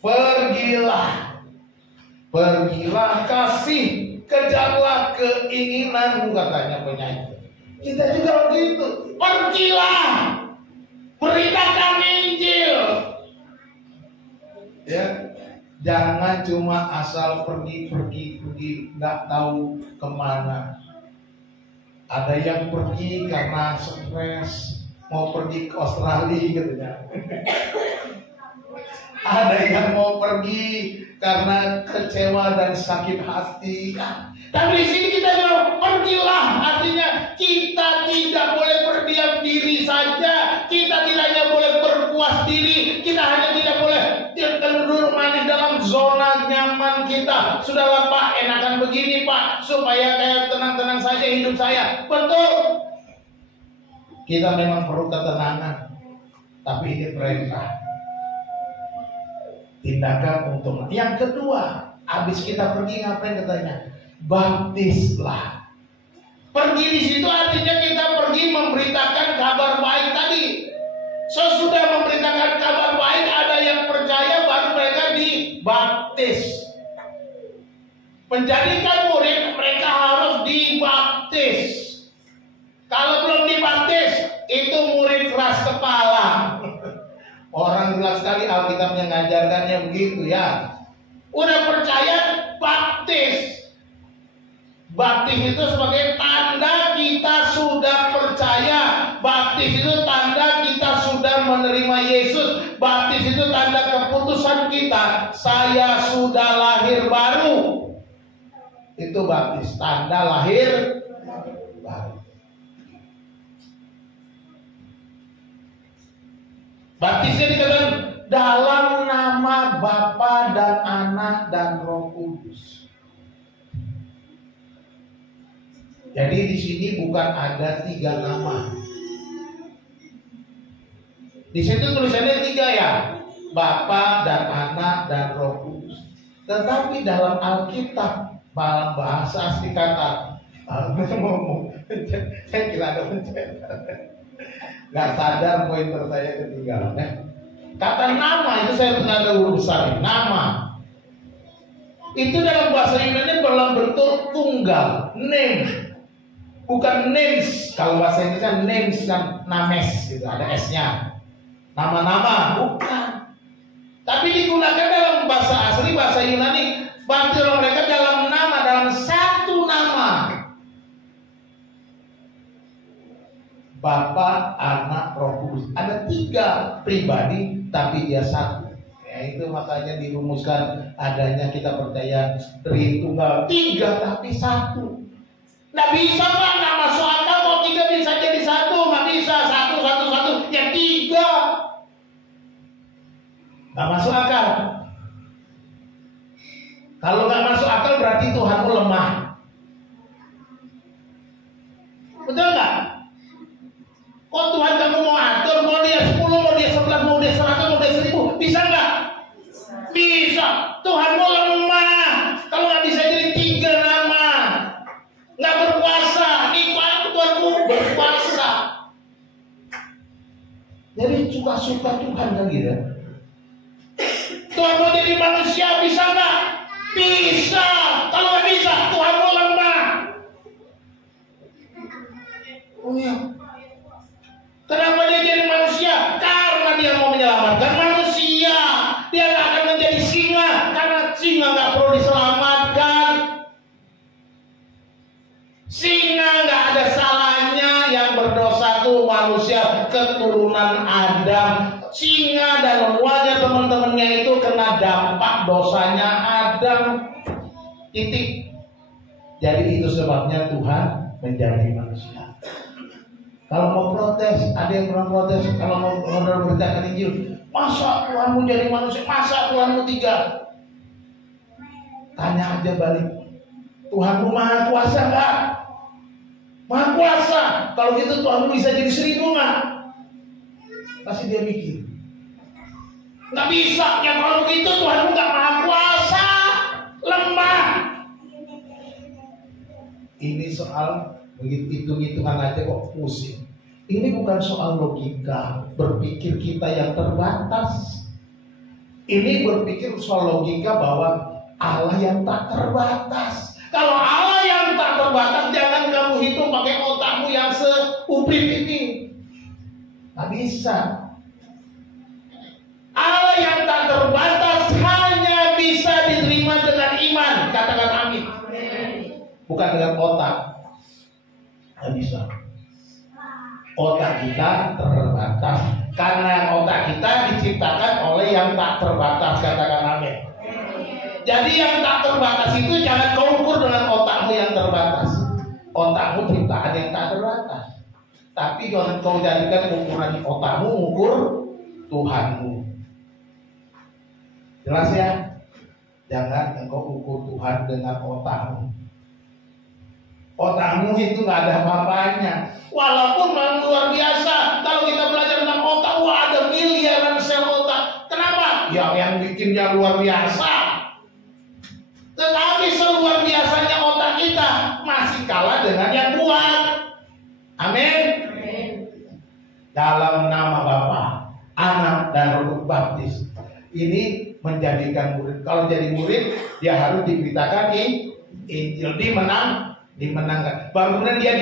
Pergilah. Pergilah, kasih, kejarlah keinginanmu, katanya penyanyi. Kita juga begitu. Pergilah, beritakan Injil. Ya, jangan cuma asal pergi, nggak tahu kemana. Ada yang pergi karena stres, mau pergi ke Australia katanya. Ada yang mau pergi karena kecewa dan sakit hati. Tapi di sini kita bilang pergilah, artinya kita tidak boleh berdiam diri saja. Kita tidak hanya boleh berpuas diri. Kita hanya tidak boleh duduk manis dalam zona nyaman kita. Sudahlah Pak, enakan begini Pak, supaya kayak tenang-tenang saja hidup saya. Betul. Kita memang perlu ketenangan, tapi ini perintah. Tindakan untuk yang kedua, habis kita pergi ngapain katanya? Baptislah. Pergi di situ artinya kita pergi memberitakan kabar baik tadi. Sesudah memberitakan kabar baik, ada yang percaya, baru mereka dibaptis. Menjadikan murid, mereka harus dibaptis. Kalau belum dibaptis, itu murid keras kepala. Orang jelas sekali Alkitabnya ngajarkannya begitu ya. Udah percaya, baptis. Baptis itu sebagai tanda kita sudah percaya. Baptis itu tanda kita sudah menerima Yesus. Baptis itu tanda keputusan kita. Saya sudah lahir baru. Itu baptis, tanda lahir baru. Baptisnya dikatakan dalam nama Bapa dan Anak dan Roh Kudus. Jadi di sini bukan ada 3 nama. Di situ tulisannya 3 ya, Bapa dan Anak dan Roh Kudus. Tetapi dalam Alkitab bahasa asli kata, saya kira ada pencetan. Gak sadar pointer saya ketinggalan ya. Kata nama itu saya pernah ada urusan. Nama itu dalam bahasa Yunani dalam bentuk tunggal, name, bukan names. Kalau bahasa Indonesia names kan names gitu, ada s-nya. Nama-nama bukan. Tapi digunakan dalam bahasa asli bahasa Yunani. Berarti mereka dalam nama, dalam satu nama. Bapa, Anak, Roh Kudus. Ada 3 pribadi, tapi dia satu. Ya, itu makanya dirumuskan adanya kita percaya Tritunggal. 3 tapi satu. Nggak bisa Pak, nggak masuk akal. Mau 3 bisa jadi satu, nggak bisa. Satu, ya 3. Nggak masuk akal. Kalau nggak masuk akal berarti Tuhanmu lemah. Betul nggak? Oh Tuhan kamu mau atur, mau dia 10, mau dia 11, mau dia 100, mau dia 1000, bisa nggak? Bisa. Tuhanmu lemah. Kalau nggak bisa jadi 3 nama, nggak berkuasa. Nikmat Tuhanmu berkuasa. Jadi suka-suka Tuhan kan gitu. Tuhan mau jadi manusia, bisa nggak? Bisa. Kalau nggak bisa, Tuhanmu lemah. Oh ya. Kenapa dia jadi manusia? Karena dia mau menyelamatkan manusia. Dia nggak akan menjadi singa, karena singa nggak perlu diselamatkan. Singa nggak ada salahnya, yang berdosa tuh manusia keturunan Adam. Singa dan wajah teman-temannya itu kena dampak dosanya Adam. Titik. Jadi itu sebabnya Tuhan menjadi manusia. Kalau mau protes, ada yang pernah protes. Kalau mau beritakan Injil, masa Tuhanmu jadi manusia? Masa Tuhanmu 3? Tanya aja balik, Tuhanmu maha kuasa nggak? Maha kuasa. Kalau gitu Tuhanmu bisa jadi 1000 nggak? Pasti dia mikir, nggak bisa. Yang kalau begitu Tuhanmu nggak maha kuasa, lemah. Ini soal begitu hitung-hitungan aja kok pusing. Ini bukan soal logika berpikir kita yang terbatas. Ini berpikir soal logika bahwa Allah yang tak terbatas. Kalau Allah yang tak terbatas, jangan kamu hitung pakai otakmu yang seuprit ini. Tak bisa. Allah yang tak terbatas hanya bisa diterima dengan iman. Katakan amin. Bukan dengan otak. Tak bisa. Otak kita terbatas karena otak kita diciptakan oleh yang tak terbatas. Katakan amin. Jadi yang tak terbatas itu jangan kau ukur dengan otakmu yang terbatas. Otakmu ciptaan yang tak terbatas. Tapi jangan kau jadikan ukuran otakmu ukur Tuhanmu. Jelas ya? Jangan engkau ukur Tuhan dengan otakmu. Otakmu itu nggak ada apa-apanya. Walaupun luar biasa. Kalau kita belajar tentang otak, wah ada miliaran sel otak. Kenapa? Ya yang bikinnya luar biasa. Tetapi seluar biasanya otak kita masih kalah dengan yang buat. Amin. Dalam nama Bapa, Anak dan Roh Baptis. Ini menjadikan murid. Kalau jadi murid, dia harus diberitakan Injil, dimenangkan. Baru kemudian dia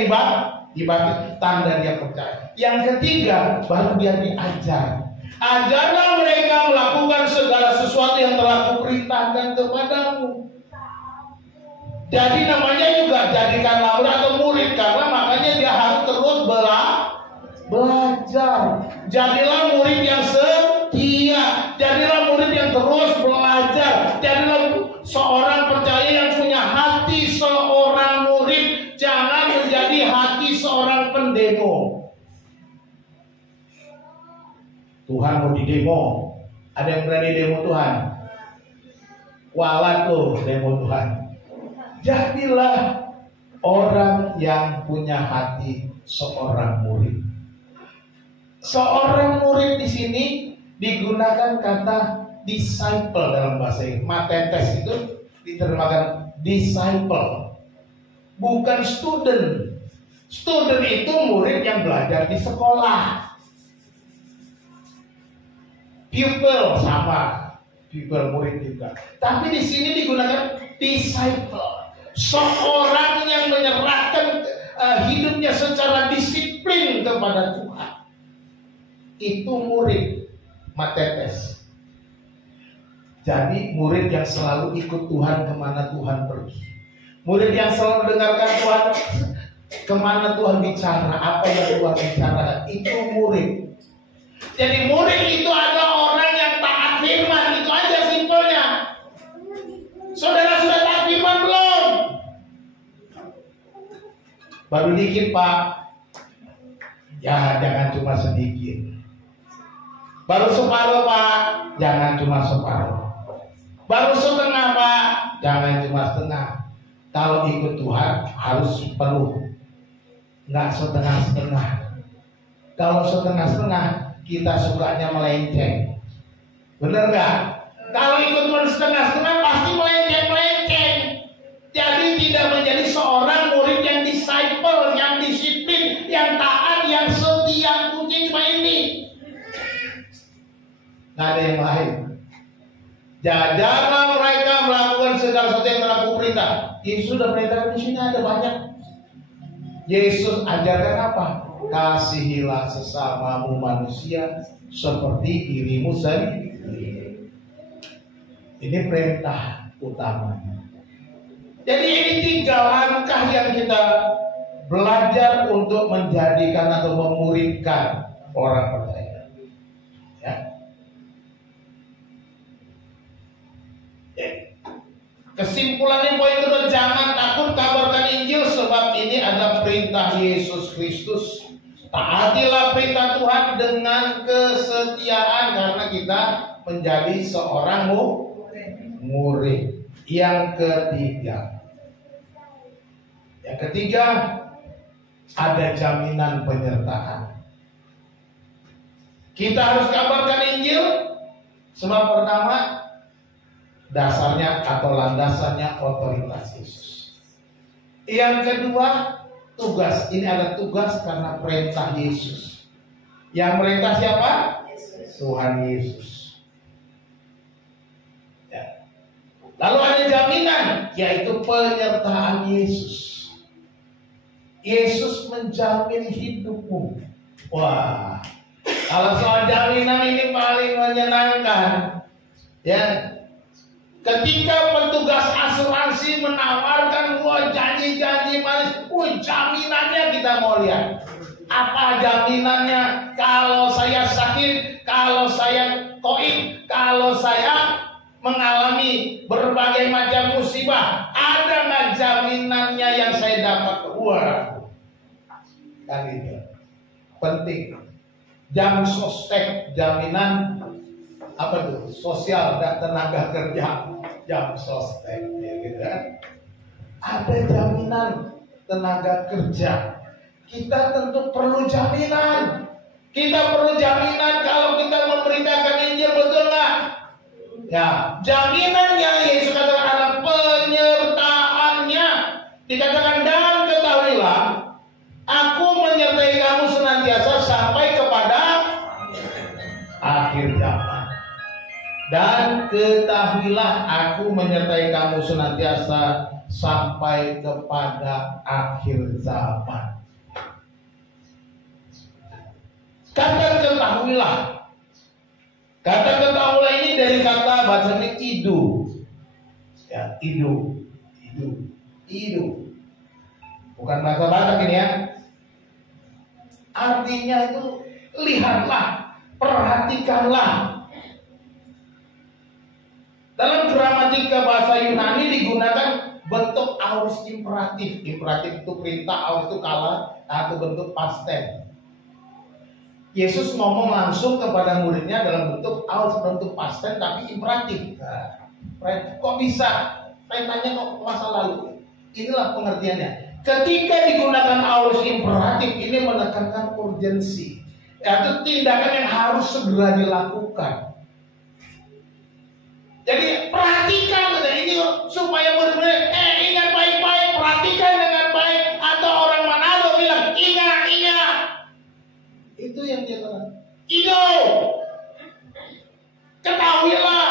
dibaptis, tanda dia percaya. Yang ketiga, baru dia diajar. Ajarlah mereka melakukan segala sesuatu yang telah kuperintahkan kepadamu. Jadi namanya juga jadikanlah murid atau murid, karena makanya dia harus terus belajar. Jadilah murid yang setia. Jadilah murid yang terus belajar. Jadilah seorang percaya yang punya hati seorang murid. Jangan menjadi hati seorang pendemo. Tuhan mau didemo. Ada yang berani demo Tuhan? Walat loh demo Tuhan. Jadilah orang yang punya hati seorang murid. Seorang murid di sini digunakan kata disciple dalam bahasa Inggris. Matetes itu diterjemahkan disciple, bukan student. Student itu murid yang belajar di sekolah. Pupil sama, pupil murid juga. Tapi di sini digunakan disciple, seorang yang menyerahkan hidupnya secara disiplin kepada Tuhan. Itu murid matetes. Jadi murid yang selalu ikut Tuhan kemana Tuhan pergi. Murid yang selalu dengarkan Tuhan kemana Tuhan bicara, apa yang Tuhan bicarakan. Itu murid. Jadi murid itu adalah orang yang taat firman. Itu aja simpelnya. Saudara sudah taat firman belum? Baru dikit Pak. Ya jangan cuma sedikit. Baru separuh Pak. Jangan cuma separuh. Baru setengah Pak. Jangan cuma setengah. Kalau ikut Tuhan harus penuh. Nggak setengah-setengah. Kalau setengah-setengah kita sukanya melenceng. Bener nggak? Kalau ikut Tuhan setengah-setengah pasti melenceng-melenceng. Jadi tidak menjadi seorang murid yang disciple, yang disiplin, yang taat, yang setia. Kunci cuma ini. Nggak ada yang lain. Jajarlah mereka melakukan segala sesuatu yang telah kuperintah. Yesus sudah perintahkan di sini ada banyak. Yesus ajarkan apa? Kasihilah sesamamu manusia seperti dirimu sendiri. Ini perintah utamanya. Jadi ini 3 langkah yang kita belajar untuk menjadikan atau memuridkan orang percaya. Ya. Kesimpulannya poin kedua, jangan takut kabarkan Injil, sebab ini adalah perintah Yesus Kristus. Taatilah perintah Tuhan dengan kesetiaan, karena kita menjadi seorang murid. Yang ketiga, ada jaminan penyertaan. Kita harus kabarkan Injil, sebab pertama dasarnya atau landasannya otoritas Yesus. Yang kedua, tugas. Ini ada tugas karena perintah Yesus. Yang perintah siapa? Yesus. Tuhan Yesus. Ya. Lalu ada jaminan, yaitu penyertaan Yesus. Yesus menjamin hidupmu. Wah, kalau soal jaminan ini paling menyenangkan. Ya, ketika petugas asuransi menawarkan janji-janji manis, jaminannya kita mau lihat. Apa jaminannya? Kalau saya sakit, kalau saya koik, kalau saya mengalami berbagai macam musibah, ada nggak jaminannya yang saya dapat? Wah, kan itu penting. Jam sostek, jaminan apa tuh? Sosial dan tenaga kerja, jam sostek, ya gitu kan? Ada jaminan tenaga kerja. Kita tentu perlu jaminan. Kita perlu jaminan kalau kita memberitakan Injil, betul nggak? Ya, jaminannya Yesus katakan ada penyertaannya. Dikatakan, dan ketahuilah, aku menyertai kamu senantiasa sampai kepada akhir zaman. Dan ketahuilah, aku menyertai kamu senantiasa sampai kepada akhir zaman. Kata ketahuilah. Kata ketahuilah ini dari kata bahasa idu. Ya, idu. Bukan bahasa Batak ini ya. Artinya itu lihatlah, perhatikanlah. Dalam gramatika bahasa Yunani digunakan bentuk aorist imperatif. Imperatif itu perintah, aorist itu kala, atau bentuk past tense. Yesus ngomong langsung kepada muridnya dalam bentuk bentuk past tense tapi imperatif. Kok bisa? Perintahnya kok masa lalu? Inilah pengertiannya. Ketika digunakan aorist imperatif, ini menekankan urgensi. Yaitu tindakan yang harus segera dilakukan. Jadi perhatikan ini supaya murid-murid ingat baik-baik, perhatikan dengan baik. Atau orang Manado bilang ingat. Itu yang dia katakan. Ketahuilah,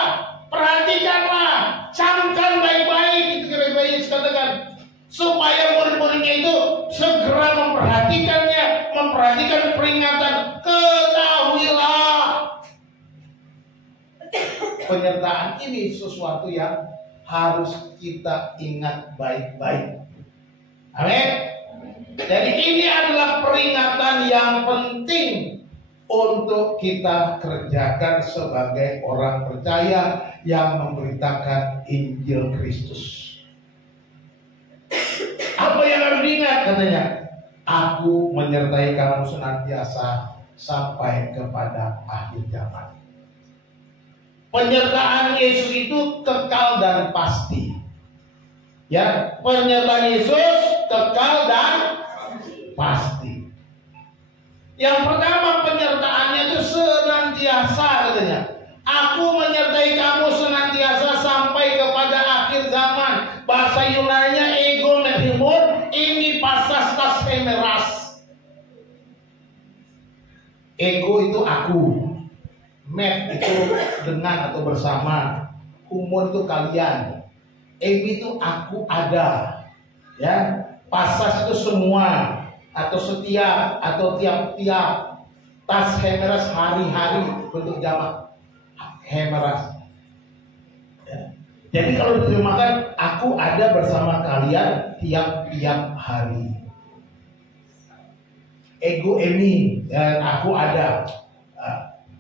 perhatikanlah, camkan baik-baik. Itu kira-kira Yesus katakan. Supaya murid-muridnya itu segera memperhatikan peringatan. Ketahuilah. Penyertaan ini sesuatu yang harus kita ingat baik-baik. Amin. Jadi ini adalah peringatan yang penting untuk kita kerjakan sebagai orang percaya yang memberitakan Injil Kristus. Apa yang harus diingat? Katanya, aku menyertai kamu senantiasa sampai kepada akhir zaman. Penyertaan Yesus itu kekal dan pasti. Ya, penyertaan Yesus kekal dan pasti. Yang pertama, penyertaannya itu senantiasa katanya. Aku menyertai kamu senantiasa sampai kepada akhir zaman. Bahasa Yunaninya ego methimon, ini pasastas hemeras. Ego itu aku. Met itu dengan atau bersama. Humor itu kalian. Ego itu aku ada. Ya, pasas itu semua atau setiap atau tiap-tiap. Tas hemeras hari-hari bentuk jamak hemeras. Ya. Jadi kalau diterjemahkan aku ada bersama kalian tiap-tiap hari. Ego emi dan aku ada.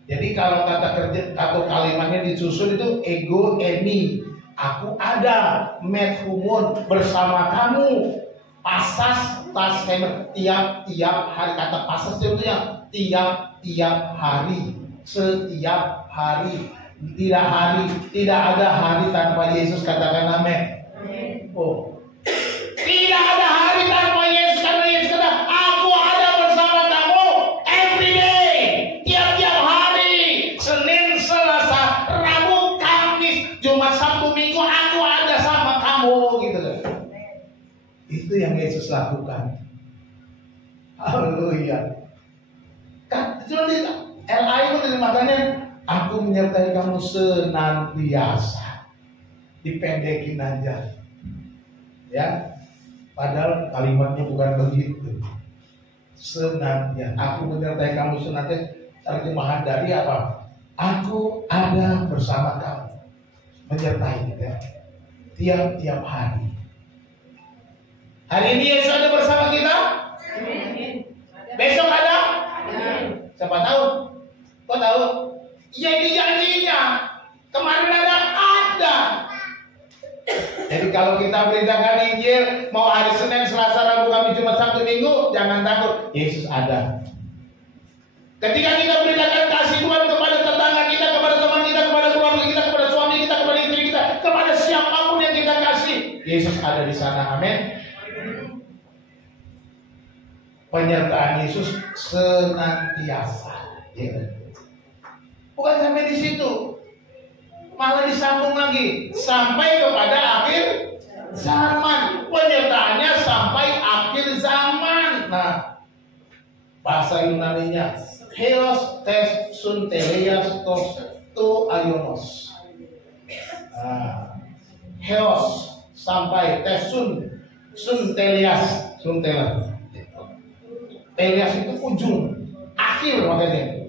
Jadi kalau kata kerja atau kalimatnya disusun itu ego emi, aku ada, met humon bersama kamu, pasas tas hemer tiap-tiap hari. Kata pasas itu yang tiap-tiap hari, setiap hari, tidak ada hari tanpa Yesus. Katakan amin. Oh, tidak ada hari tanpa Yesus. Karena Yesus kata, aku ada bersama kamu every day, tiap-tiap hari, Senin, Selasa, Rabu, Kamis, Jumat, Sabtu, Minggu, aku ada sama kamu, gitu. Itu yang Yesus lakukan. Haleluya. Kan itu LA itu makanya aku menyertai kamu senantiasa. dipendekin aja. Ya, padahal kalimatnya bukan begitu. Senantiasa, aku menyertai kamu senantiasa. Terjemahan dari apa? Aku ada bersama kamu, menyertai kita tiap-tiap hari. Hari ini Yesus ada bersama kita. Besok ada? Siapa tahu? Kau tahu? Ya ini janjinya. Kemarin ada. Jadi kalau kita beritakan Injil, mau hari Senin, Selasa, Rabu, Kamis, Jumat, Sabtu, Minggu, jangan takut, Yesus ada. Ketika kita beritakan kasih Tuhan kepada tetangga kita, kepada teman kita, kepada keluarga kita, kepada suami kita, kepada istri kita, kepada siapapun yang kita kasih, Yesus ada di sana. Amin. Penyertaan Yesus senantiasa. Bukan sampai di situ, malah disambung lagi sampai kepada akhir zaman. Penyertaannya sampai akhir zaman. Nah, bahasa Yunaninya Heos tes suntelias to aionos. Heos sampai tes suntelias. Telias itu ujung, akhir makanya.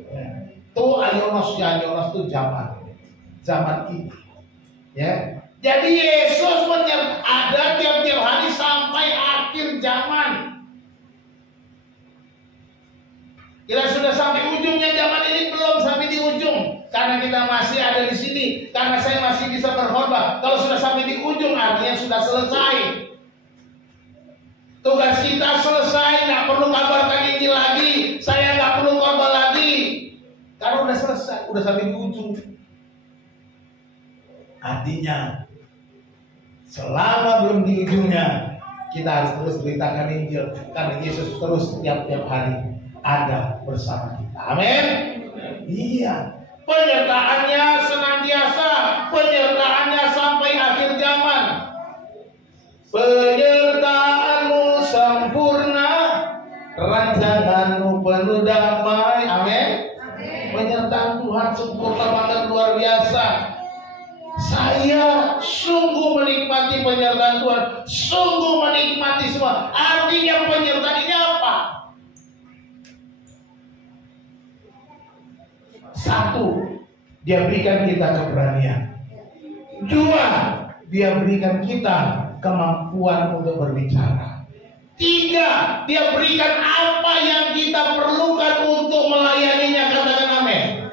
To aionos, aionos itu zaman ini. Ya. Jadi Yesus ada tiap-tiap hari sampai akhir zaman. Kita sudah sampai ujungnya zaman ini, belum sampai di ujung. Karena kita masih ada di sini, karena saya masih bisa berkhotbah. Kalau sudah sampai di ujung artinya sudah selesai. Tugas kita selesai, nggak perlu kabarkan Injil lagi. Saya nggak perlu khotbah lagi. Karena udah selesai, udah sampai di ujung. Artinya selama belum di ujungnya, kita harus terus beritakan Injil. Karena Yesus terus tiap-tiap hari ada bersama kita. Amin. Iya. Penyertaannya senantiasa, penyertaannya sampai akhir zaman. Penyertaanmu sempurna, rancanganmu penuh damai. Amin. Penyertaan Tuhan sempurna banget, luar biasa. Saya sungguh menikmati penyertaan Tuhan, sungguh menikmati semua. Artinya penyertaan ini apa? Satu, dia berikan kita keberanian. Dua, dia berikan kita kemampuan untuk berbicara. Tiga, dia berikan apa yang kita perlukan untuk melayaninya. Katakan amin.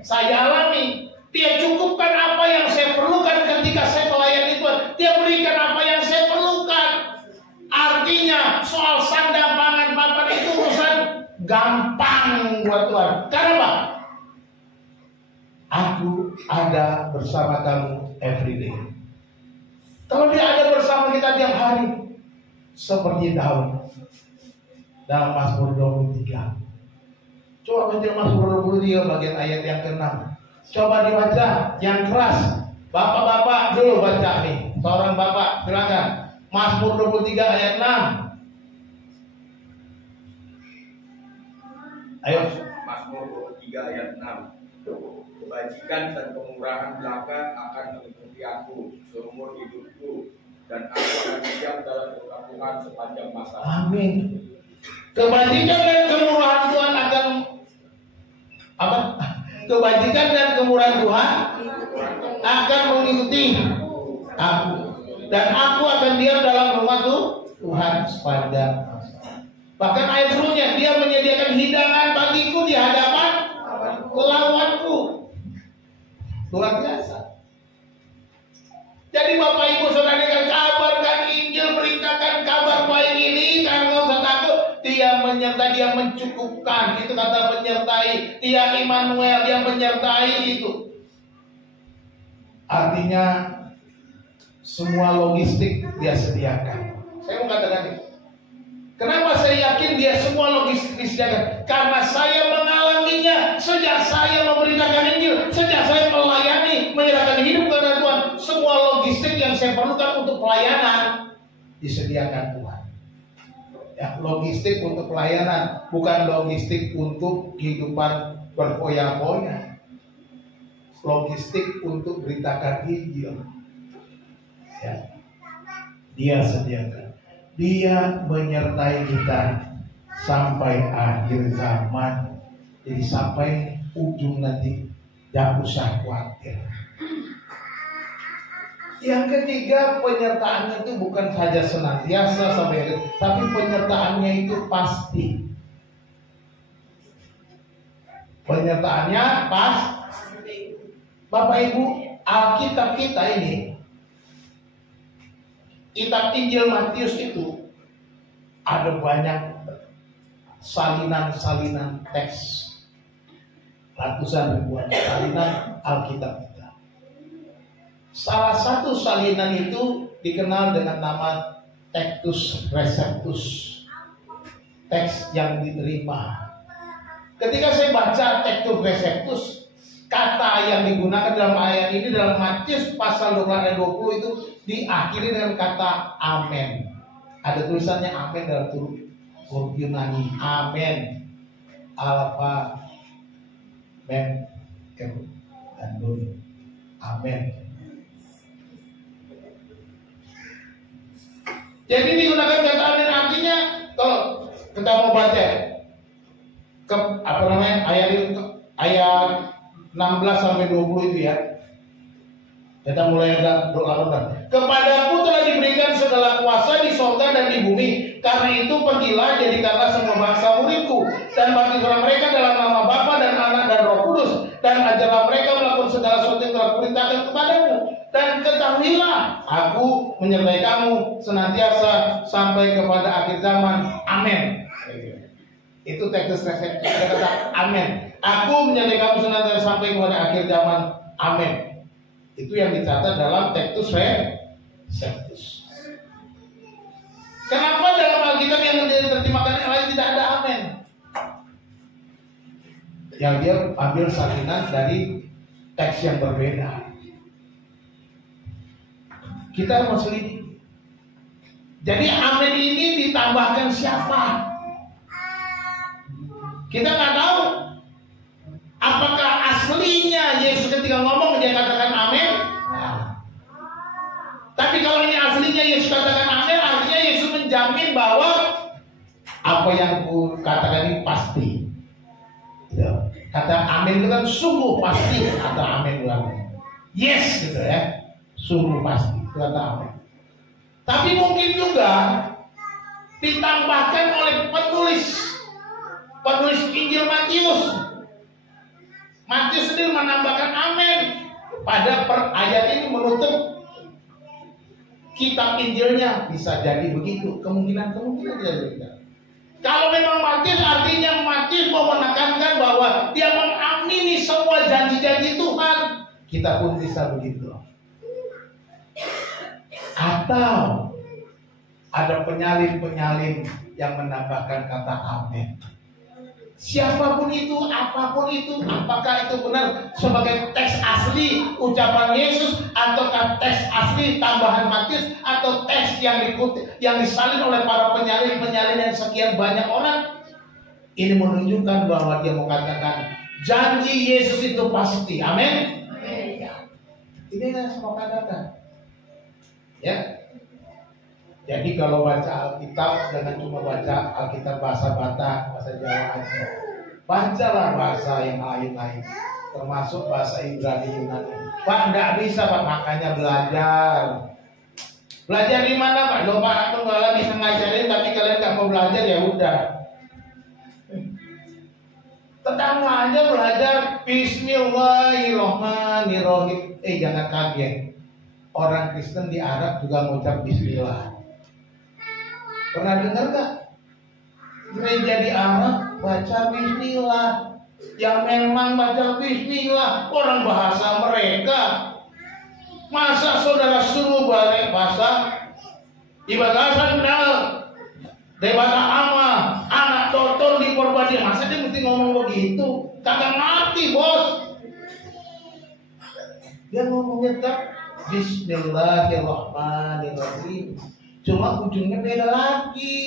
Saya alami, dia cukupkan apa yang saya perlukan ketika saya melayani Tuhan. Dia berikan apa yang saya perlukan. Artinya soal sandang pangan papan itu urusan gampang buat Tuhan. Karena apa? Aku ada bersama kamu everyday. Kalau dia ada bersama kita tiap hari, seperti Daud dalam Mazmur 23. Coba baca Mazmur 23 bagian ayat yang ke-6. Coba dibaca yang keras. Bapak-bapak dulu baca nih. Seorang bapak silakan. Mazmur 23 ayat 6. Ayo. Mazmur 23 ayat 6. Kebajikan dan kemurahan belaka akan mengikuti aku seumur hidupku, dan aku akan diam dalam kekabungan sepanjang masa. Amin. Kebajikan dan kemurahan Tuhan akan apa? Kebajikan dan kemurahan Tuhan akan mengikuti aku, dan aku akan diam dalam rumah Tuhan sepanjang masa. Bahkan ayat sebelumnya, dia menyediakan hidangan bagiku di hadapan lawanku. Luar biasa. Jadi Bapak Ibu Saudara, kabarkan Injil, beritakan kabar baik ini, karena nggak usah takut. Dia menyertai, dia mencukupkan. Itu kata menyertai. Dia Immanuel, dia menyertai itu. Artinya semua logistik dia sediakan. Saya mau katakan ini. Kenapa saya yakin dia semua logistik disediakan? Karena saya mengalaminya sejak saya memberitakan Injil, sejak saya melayani, menyerahkan hidup kepada Tuhan. Semua logistik yang saya perlukan untuk pelayanan disediakan Tuhan. Ya, logistik untuk pelayanan, bukan logistik untuk kehidupan berfoya-foya. Logistik untuk beritakan Injil. Ya. Dia sediakan. Dia menyertai kita sampai akhir zaman. Jadi sampai ujung nanti, jangan usah khawatir. Yang ketiga, penyertaannya itu bukan saja senantiasa sampai, tapi penyertaannya itu pasti. Penyertaannya pasti. Bapak Ibu, Alkitab kita ini, kitab Injil Matius itu ada banyak salinan-salinan teks, ratusan ribuan salinan Alkitab kita. Salah satu salinan itu dikenal dengan nama Textus Receptus, teks yang diterima. Ketika saya baca Textus Receptus, kata yang digunakan dalam ayat ini dalam Matius pasal 12 ayat 20 itu diakhiri dengan kata amen. Ada tulisannya amen dalam huruf Yunani. Amen. Alpha, mem, dan nun. Amen. Jadi digunakan kata amin, artinya kalau kita mau baca ayat 16 sampai 20 itu ya. Kita mulai doa. Kepadaku telah diberikan segala kuasa di sorga dan di bumi. Karena itu pergilah, jadikanlah semua bangsa muridku, dan baptislah mereka dalam nama Bapa dan Anak dan Roh Kudus, dan ajarlah mereka melakukan segala sesuatu yang telah kuperintahkan kepadamu. Dan ketahuilah, aku menyertai kamu senantiasa sampai kepada akhir zaman. Amin. Itu teks resep. Kata amin. Aku menyertai kamu senantiasa sampai kepada akhir zaman. Amin. Itu yang dicatat dalam Textus Receptus. Kenapa dalam Alkitab yang diterjemahkan yang lain tidak ada amin? Yang dia ambil salinan dari teks yang berbeda. Kita harus selidiki. Jadi amin ini ditambahkan siapa? Kita nggak tahu. Apakah aslinya Yesus ketika ngomong dia katakan amin? Nah. Tapi kalau ini aslinya Yesus katakan amin, artinya Yesus menjamin bahwa apa yang ku katakan ini pasti. Ya. Kata amin itu kan sungguh pasti, kata amin ulang. Yes gitu ya, sungguh pasti kata amin. Tapi mungkin juga ditambahkan oleh penulis Injil Matius. Matius sendiri menambahkan amin pada ayat ini menutup kitab Injilnya. Bisa jadi begitu, kemungkinan tidak. Kalau memang Matius, artinya Matius mau menekankan bahwa dia mengamini semua janji-janji Tuhan. Kita pun bisa begitu. Atau ada penyalin-penyalin yang menambahkan kata amin. Siapapun itu, apapun itu, apakah itu benar sebagai teks asli ucapan Yesus, ataukah teks asli tambahan Matius, atau teks yang disalin oleh para penyalin yang sekian banyak orang, ini menunjukkan bahwa dia mau katakan janji Yesus itu pasti. Amin. Ya. Ini yang saya mau katakan. Ya. Jadi kalau baca Alkitab jangan cuma baca Alkitab bahasa Batak, bahasa Jawa aja. Bacalah bahasa yang lain-lain, termasuk bahasa Ibrani Yunani. Pak, nggak bisa Pak, makanya belajar. Belajar di mana Pak? Loh Pak, aku nggak bisa ngajarin, tapi kalian nggak mau belajar ya udah. Tetangga aja belajar Bismillahirrahmanirrahim. Jangan kaget. Orang Kristen di Arab juga mengucap Bismillah. Pernah dengar gak? Gereja di Arab baca Bismillah. Yang memang baca Bismillah orang bahasa mereka. Masa saudara suruh bahasa ibadasan kenal dewasa ama anak totor di Purbalingga, masa dia mesti ngomong begitu? Kagak ngerti bos. Dia ngomongnya kan Bismillahirrahmanirrahim. Cuma ujungnya beda lagi,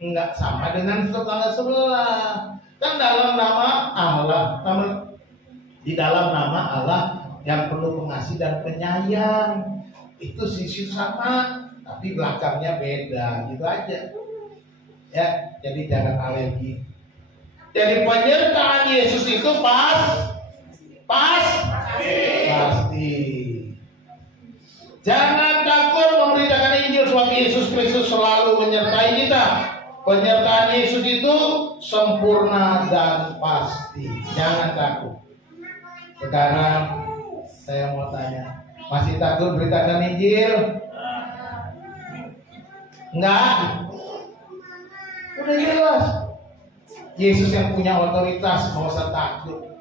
enggak sama dengan tetangga sebelah. Kan dalam nama Allah, di dalam nama Allah yang penuh pengasih dan penyayang. itu sisi sama, tapi belakangnya beda, gitu aja. Ya, jadi jangan alergi. Jadi penyertaan Yesus itu pasti. Jangan takut memberitakan Injil, sebab Yesus Kristus selalu menyertai kita. Penyertaan Yesus itu sempurna dan pasti. Jangan takut. Sekarang saya mau tanya, masih takut beritakan Injil? Enggak? Udah jelas. Yesus yang punya otoritas, nggak usah takut.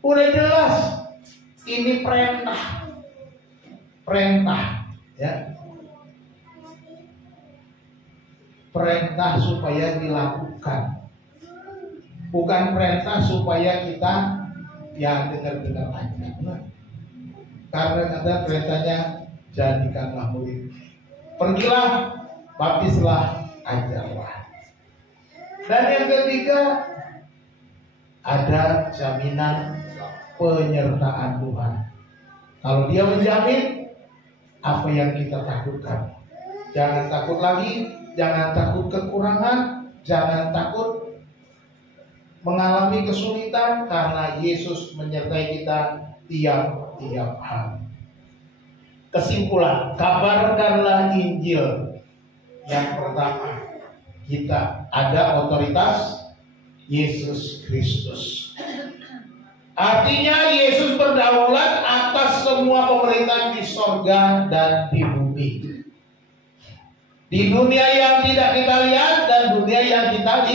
Udah jelas. Ini perintah, ya. Perintah supaya dilakukan, bukan perintah supaya kita ya dengar-dengar aja. Nah, karena kata perintahnya jadikanlah murid, pergilah, baptislah, ajarlah. Dan yang ketiga, ada jaminan penyertaan Tuhan. Kalau Dia menjamin, apa yang kita takutkan? Jangan takut lagi, jangan takut kekurangan, jangan takut mengalami kesulitan, karena Yesus menyertai kita tiap-tiap hari. Kesimpulan, kabarkanlah Injil. Yang pertama, kita ada otoritas Yesus Kristus. Artinya Yesus berdaulat atas semua pemerintahan di sorga dan di bumi. Di dunia yang tidak kita lihat dan dunia yang kita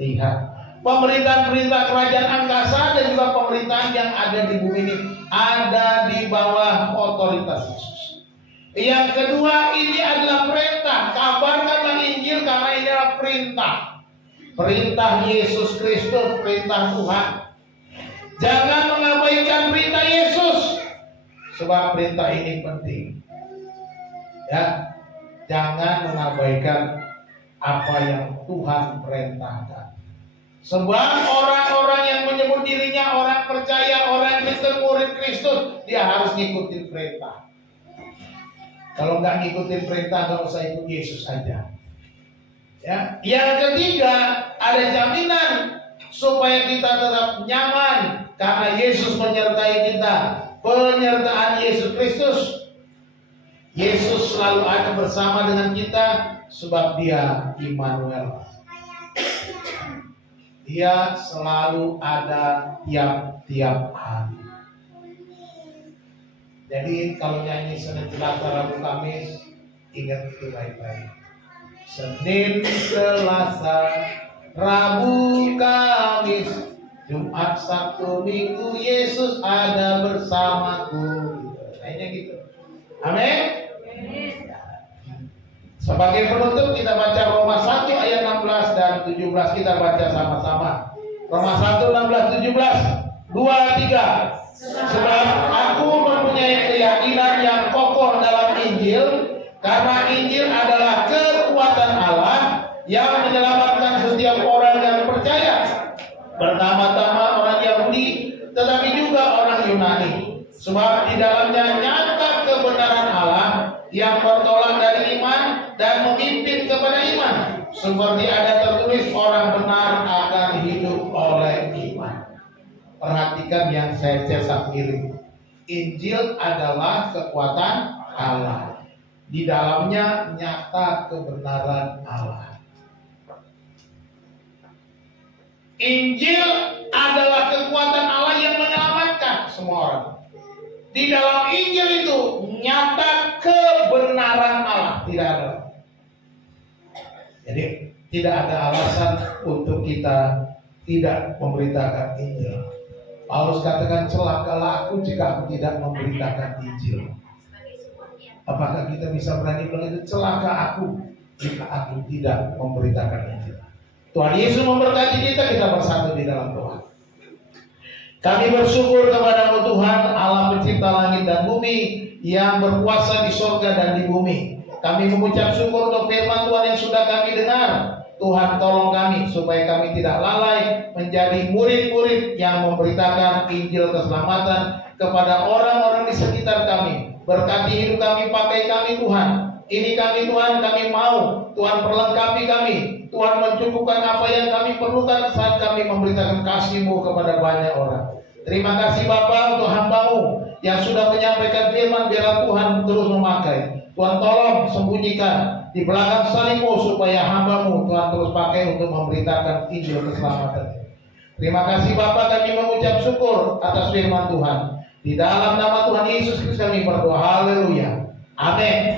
lihat. Pemerintahan-pemerintahan kerajaan angkasa dan juga pemerintahan yang ada di bumi ini ada di bawah otoritas Yesus. Yang kedua, ini adalah perintah. Kabarkanlah Injil, karena ini adalah perintah. Perintah Yesus Kristus, perintah Tuhan. Jangan mengabaikan perintah Yesus, sebab perintah ini penting. Ya, jangan mengabaikan apa yang Tuhan perintahkan. Sebab orang-orang yang menyebut dirinya orang percaya, orang Kristen, murid Kristus, dia harus ngikutin perintah. Kalau nggak ngikutin perintah, nggak usah ikut Yesus aja. Ya. Yang ketiga, ada jaminan supaya kita tetap nyaman, karena Yesus menyertai kita. Penyertaan Yesus Kristus. Yesus selalu ada bersama dengan kita, sebab Dia Immanuel. Dia selalu ada tiap-tiap hari. Jadi kalau nyanyi Senin, Selasa, Rabu, Kamis, ingat itu baik-baik. Senin, Selasa, Rabu, Kamis, Jumat, Sabtu, Minggu, Yesus ada bersamaku. Kayaknya gitu. Amin. Sebagai penutup kita baca Roma 1 ayat 16 dan 17, kita baca sama-sama. Roma 1, 16, 17. 2, 3. Sebab aku mempunyai keyakinan yang kokoh dalam Injil, karena Injil adalah kekuatan Allah yang menyelamatkan setiap orang yang percaya, pertama-tama orang Yahudi, tetapi juga orang Yunani. Sebab di dalamnya nyata kebenaran Allah yang bertolak dari iman dan memimpin kepada iman. Seperti ada tertulis, orang benar akan hidup oleh iman. Perhatikan yang saya cetak miring. Injil adalah kekuatan Allah. Di dalamnya nyata kebenaran Allah. Injil adalah kekuatan Allah yang menyelamatkan semua orang. Di dalam Injil itu nyata kebenaran Allah. Tidak ada. Jadi tidak ada alasan untuk kita tidak memberitakan Injil. Paulus katakan, celakalah aku jika aku tidak memberitakan Injil. Apakah kita bisa berani bilang itu? Celaka aku jika aku tidak memberitakan Injil. Tuhan Yesus memberkati kita bersatu di dalam doa. Kami bersyukur kepada-Mu Tuhan, Allah pencipta langit dan bumi, yang berkuasa di surga dan di bumi. Kami mengucap syukur untuk firman Tuhan yang sudah kami dengar. Tuhan tolong kami supaya kami tidak lalai menjadi murid-murid yang memberitakan Injil keselamatan kepada orang-orang di sekitar kami. Berkati hidup kami, pakai kami Tuhan. Ini kami Tuhan, kami mau Tuhan perlengkapi kami. Tuhan mencukupkan apa yang kami perlukan saat kami memberitakan kasih-Mu kepada banyak orang. Terima kasih Bapa untuk hamba-Mu yang sudah menyampaikan firman, biarlah Tuhan terus memakai. Tuhan tolong sembunyikan di belakang salib-Mu supaya hamba-Mu Tuhan terus pakai untuk memberitakan Injil keselamatan. Terima kasih Bapa, kami mengucap syukur atas firman Tuhan. Di dalam nama Tuhan Yesus Kristus kami berdoa. Haleluya. Amin.